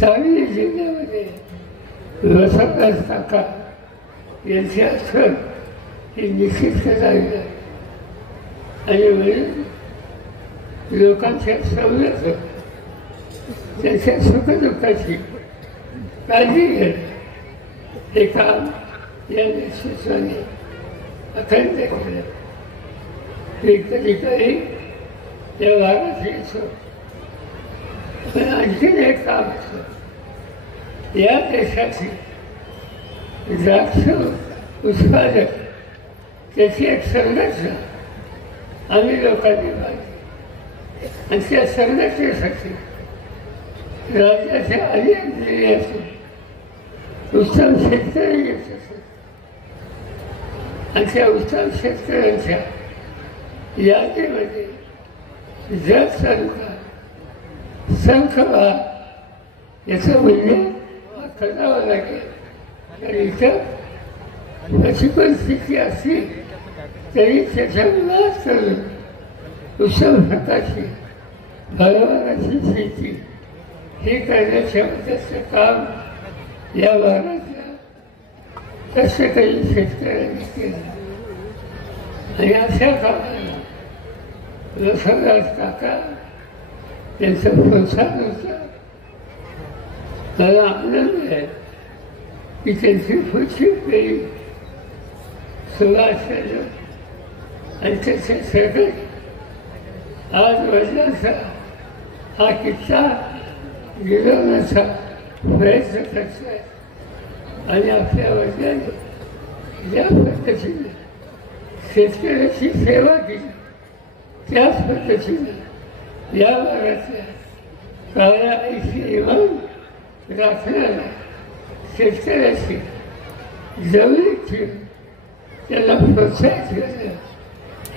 सांगली जिल्ह्यामध्ये वसंतराव काका यांची अक्षर ही निश्चित करावी. आणि म्हणून लोकांच्या सवलत त्यांच्या सुखदुःखाची काळजी घेणं हे काम या नेतृत्वाने अखंड केलं. हे कधी कधी या भागात यायचं, पण आणखीन एक काम असतं. या देशाची द्राक्ष उत्पादक त्याची एक संरचना आम्ही लोकांनी पाहिजे. आणि त्या संरचनेसाठी राज्याच्या अनेक जिल्ह्यातून उत्तम शेतकरी येत असतात. आणि त्या उत्तम शेतकऱ्यांच्या यादीमध्ये जत तालुका संखवा याचं मूल्य करावं लागेल. आणि इथं अशी परिस्थिती असली तरी त्याच्या मात करून उत्तम प्रकारची भरभराची शेती हे करण्याच्या मदतीचं काम या भागातल्या कष्टकरी शेतकऱ्यांनी केलं. आणि अशा कामाला वसंतराव काका यांचं प्रोत्साहन होतं. मला आनंद आहे की त्यांची पुढची पिढी सुभाष आणि त्याचे सहकारी आज वडिलांचा हा किस्सा गिरवण्याचा प्रयत्न करत आहे आणि आपल्या वडिलांनी ज्या पद्धतीने शेतकऱ्याची सेवा केली त्याच पद्धतीने या भागातल्या काळ्या आईची इमान राखणाऱ्या शेतकऱ्याची जवळीक ठेवून त्याला प्रोत्साहित करणं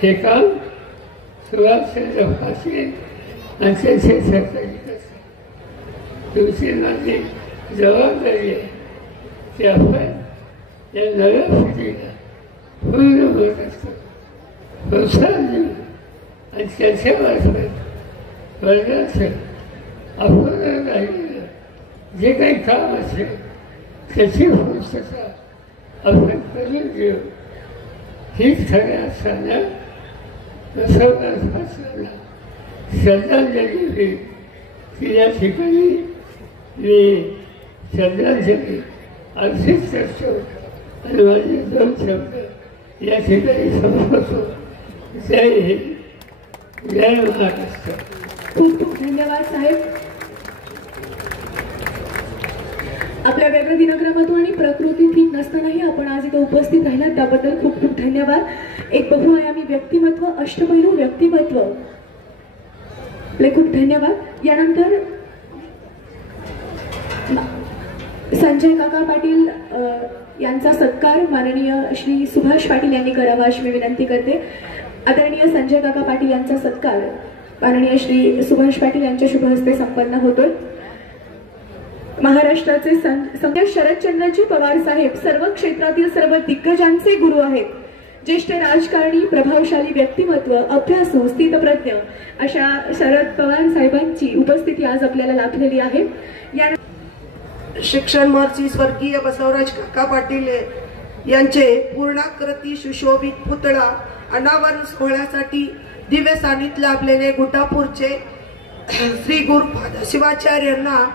हे काम सुभाषचंद्र पाटील आणि त्यांचे सहकारी करतात. तुमची माझी जबाबदारी आहे की आपण या नव्या पिढीला पूर्ण मदत करू, प्रोत्साहन देऊ आणि त्यांच्यामार्फत वर्गाचं आपण राहिलेलं जे काही काम असेल त्याची पूर्तता आपण करून देऊ. हीच खऱ्या असताना बसवराजांना श्रद्धांजली होईल की या ठिकाणी मी श्रद्धांजली अर्थित करतो आणि माझे 2 शब्द या ठिकाणी संपवतो. जय हिंद, जय महाराष्ट्र. खूप खूप धन्यवाद साहेब. आपल्या व्यग्र दिनक्रमातून आणि प्रकृती ठीक नसतानाही आपण आज इथे उपस्थित राहिलात त्याबद्दल खूप खूप धन्यवाद. एक बहुआयामी व्यक्तिमत्व, अष्टपैलू व्यक्तिमत्व, आपले खूप धन्यवाद. यानंतर संजय काका पाटील यांचा सत्कार माननीय श्री सुभाष पाटील यांनी करावा अशी मी विनंती करते. आदरणीय संजय काका पाटील यांचा सत्कार माननीय श्री सुभाष पाटील यांच्या शुभ हस्ते संपन्न होतोय. महाराष्ट्राचे संत शरदचंद्रजी पवार साहेब सर्व क्षेत्रातील सर्व दिग्गजांचे गुरु आहेत. ज्येष्ठ राजकारणी, प्रभावशाली व्यक्तिमत्व, अभ्यासू, स्थितप्रज्ञ अशा शरद पवार साहेबांची उपस्थिती आज आपल्याला लाभलेली आहे. या शिक्षण महर्षी स्वर्गीय बसवराज काका पाटील यांचे पूर्णाकृती सुशोभित पुतळा अनावरण सोहळ्यासाठी दिव्य सानिध्य लाभलेले गुटापूरचे श्री गुरुपाद शिवाचार्यांना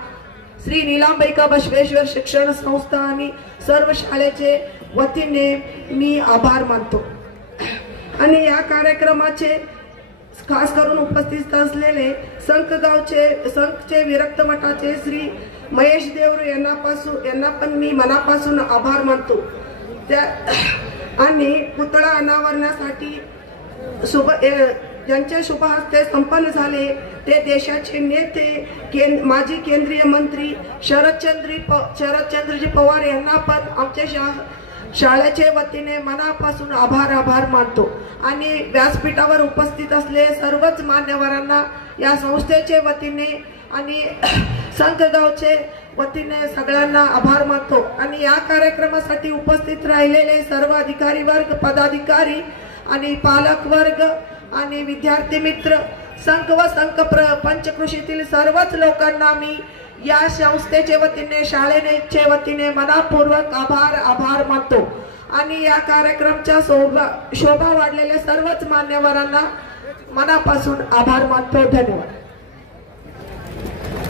श्री नीलांबिका बसवेश्वर शिक्षण संस्था आणि सर्व शाळेचे वतीने मी आभार मानतो. आणि या कार्यक्रमाचे खास करून उपस्थित असलेले संघचे विरक्त मठाचे श्री महेश देवरू यांना पण मी मनापासून आभार मानतो. त्या आणि पुतळा अनावरणासाठी ज्यांचे शुभ हस्ते संपन्न झाले ते देशाचे नेते माजी केंद्रीय मंत्री शरदचंद्रजी पवार यांना पण आमच्या शाळेचे वतीने मनापासून आभार मानतो. आणि व्यासपीठावर उपस्थित असलेले सर्वच मान्यवरांना या संस्थेचे वतीने आणि संघगावचे वतीने सगळ्यांना आभार मानतो. आणि या कार्यक्रमासाठी उपस्थित राहिलेले सर्व अधिकारी वर्ग, पदाधिकारी आणि पालक वर्ग आणि विद्यार्थी मित्र, संघ व पंचकृषीतील सर्वच लोकांना मी या संस्थेचे वतीने, शाळेचे वतीने मनापूर्वक आभार मानतो. आणि या कार्यक्रमाच्या शोभा वाढलेल्या सर्वच मान्यवरांना मनापासून आभार मानतो. धन्यवाद.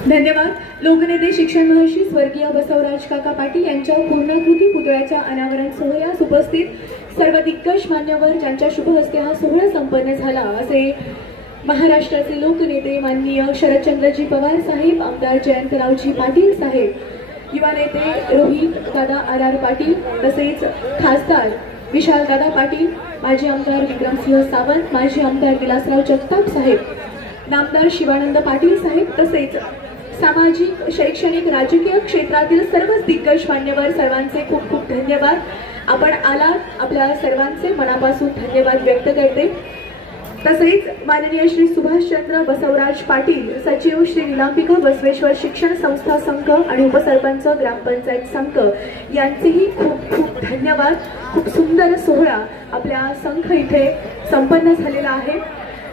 धन्यवाद. लोकनेते शिक्षण महर्षी स्वर्गीय बसवराज काका पाटील यांच्या पूर्णाकृती पुतळ्याच्या अनावरण सोहळ्यास उपस्थित सर्व दिग्गज मान्यवर ज्यांच्या शुभ हस्ते हा सोहळा संपन्न झाला असे महाराष्ट्राचे लोकनेते माननीय शरदचंद्रजी पवार साहेब, आमदार जयंतरावजी पाटील साहेब, युवा नेते रोहित दादा आर पाटील, तसेच खासदार विशाल दादा पाटील, माजी आमदार विक्रमसिंह सावंत, माजी आमदार विलासराव जगताप साहेब, नामदार शिवानंद पाटील साहेब, तसेच सामाजिक, शैक्षणिक, राजकीय क्षेत्रातील सर्वच दिग्गज मान्यवर सर्वांचे खूप खूप धन्यवाद. आपण आलात, आपल्या सर्वांचे मनापासून धन्यवाद व्यक्त करते. तसेच माननीय श्री सुभाषचंद्र बसवराज पाटील, सचिव श्री नीलांबिका बसवेश्वर शिक्षण संस्था संघ आणि उपसरपंच ग्रामपंचायत संघ यांचेही खूप खूप धन्यवाद. खूप सुंदर सोहळा आपल्या संघ इथे संपन्न झालेला आहे.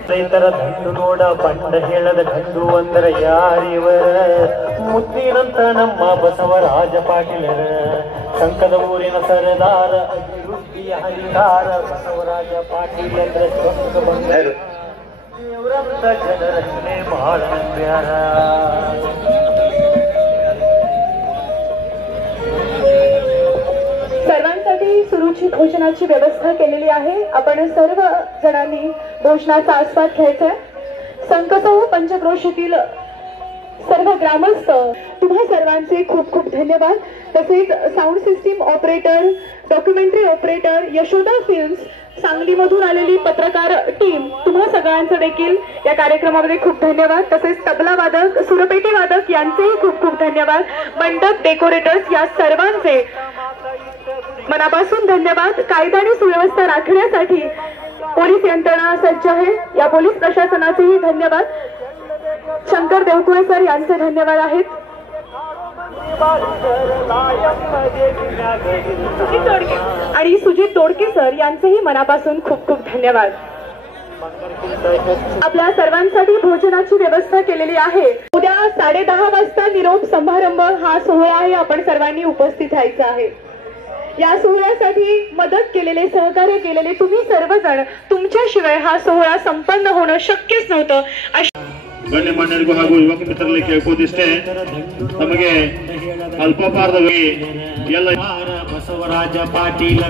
ರೈತರ ದಂಡು ನೋಡ ಬಂಡ ಹೇಳದ ಗಂಡು ಅಂದರ ಯಾರಿವರ ಮುತ್ತಿನಂತ ನಮ್ಮ ಬಸವರಾಜ ಪಾಟೀಲರ ಸಂಕದ ಊರಿನ ಸರದಾರ ಅಭಿವೃದ್ಧಿಯ ಹರಿದಾರ ಬಸವರಾಜ ಪಾಟೀಲ್ ಅಂದ್ರೆ ಬಂದರು ದೇವರಂತ ಜನರನ್ನೇ ಬಹಳ ಪ್ಯಾರ. सर्वांसाठी सुरुचित भोजनाची व्यवस्था केलेली आहे. आपण सर्व जणांनी भोजनाचा आस्वाद घ्यायचा आहे. संघसह पंचक्रोशीतील सर्व ग्रामस्थ तुम्हा सर्वांचे खूप खूप धन्यवाद. तसेच sound system operator, documentary operator, Yashoda films, सांगलीमधून आलेली पत्रकार टीम, तुम्हा सगळ्यांचं देखील या कार्यक्रमामध्ये खूप धन्यवाद. तसेच तबला वादक, सुरपेटी वादक यांचेही खूप खूप धन्यवाद. मंडप डेकोरेटर्स या सर्वांचे मनापासून धन्यवाद. कायदा आणि सुव्यवस्था राखण्यासाठी पोलीस यंत्रणा सज्ज आहे, या पोलीस प्रशासनाचेही धन्यवाद. शंकर देवकुळे सर यांचे धन्यवाद आहेत. आणि सुजित तोडके सर यांचेही मनापासून खूप खूप धन्यवाद. आपल्या सर्वांसाठी भोजनाची व्यवस्था केलेली आहे. उद्या 10:30 वाजता निरोप समारंभ हा सोहळा आहे, आपण सर्वांनी उपस्थित राहायचं आहे. या सोहळ्यासाठी मदत केलेले, सहकार्य केलेले तुम्ही सर्वजण, तुमच्याशिवाय हा सोहळा संपन्न होणं शक्यच नव्हतं. ಗಣ್ಯಮಾನ್ಯರಿಗೂ ಹಾಗೂ ಯುವಕ ಮಿತ್ರರಲ್ಲಿ ಕೇಳ್ಕೋದಿಷ್ಟೇ, ನಮಗೆ ಅಲ್ಪಪಾರದವಾಗಿ ಎಲ್ಲ ಬಸವರಾಜ ಪಾಟೀಲ್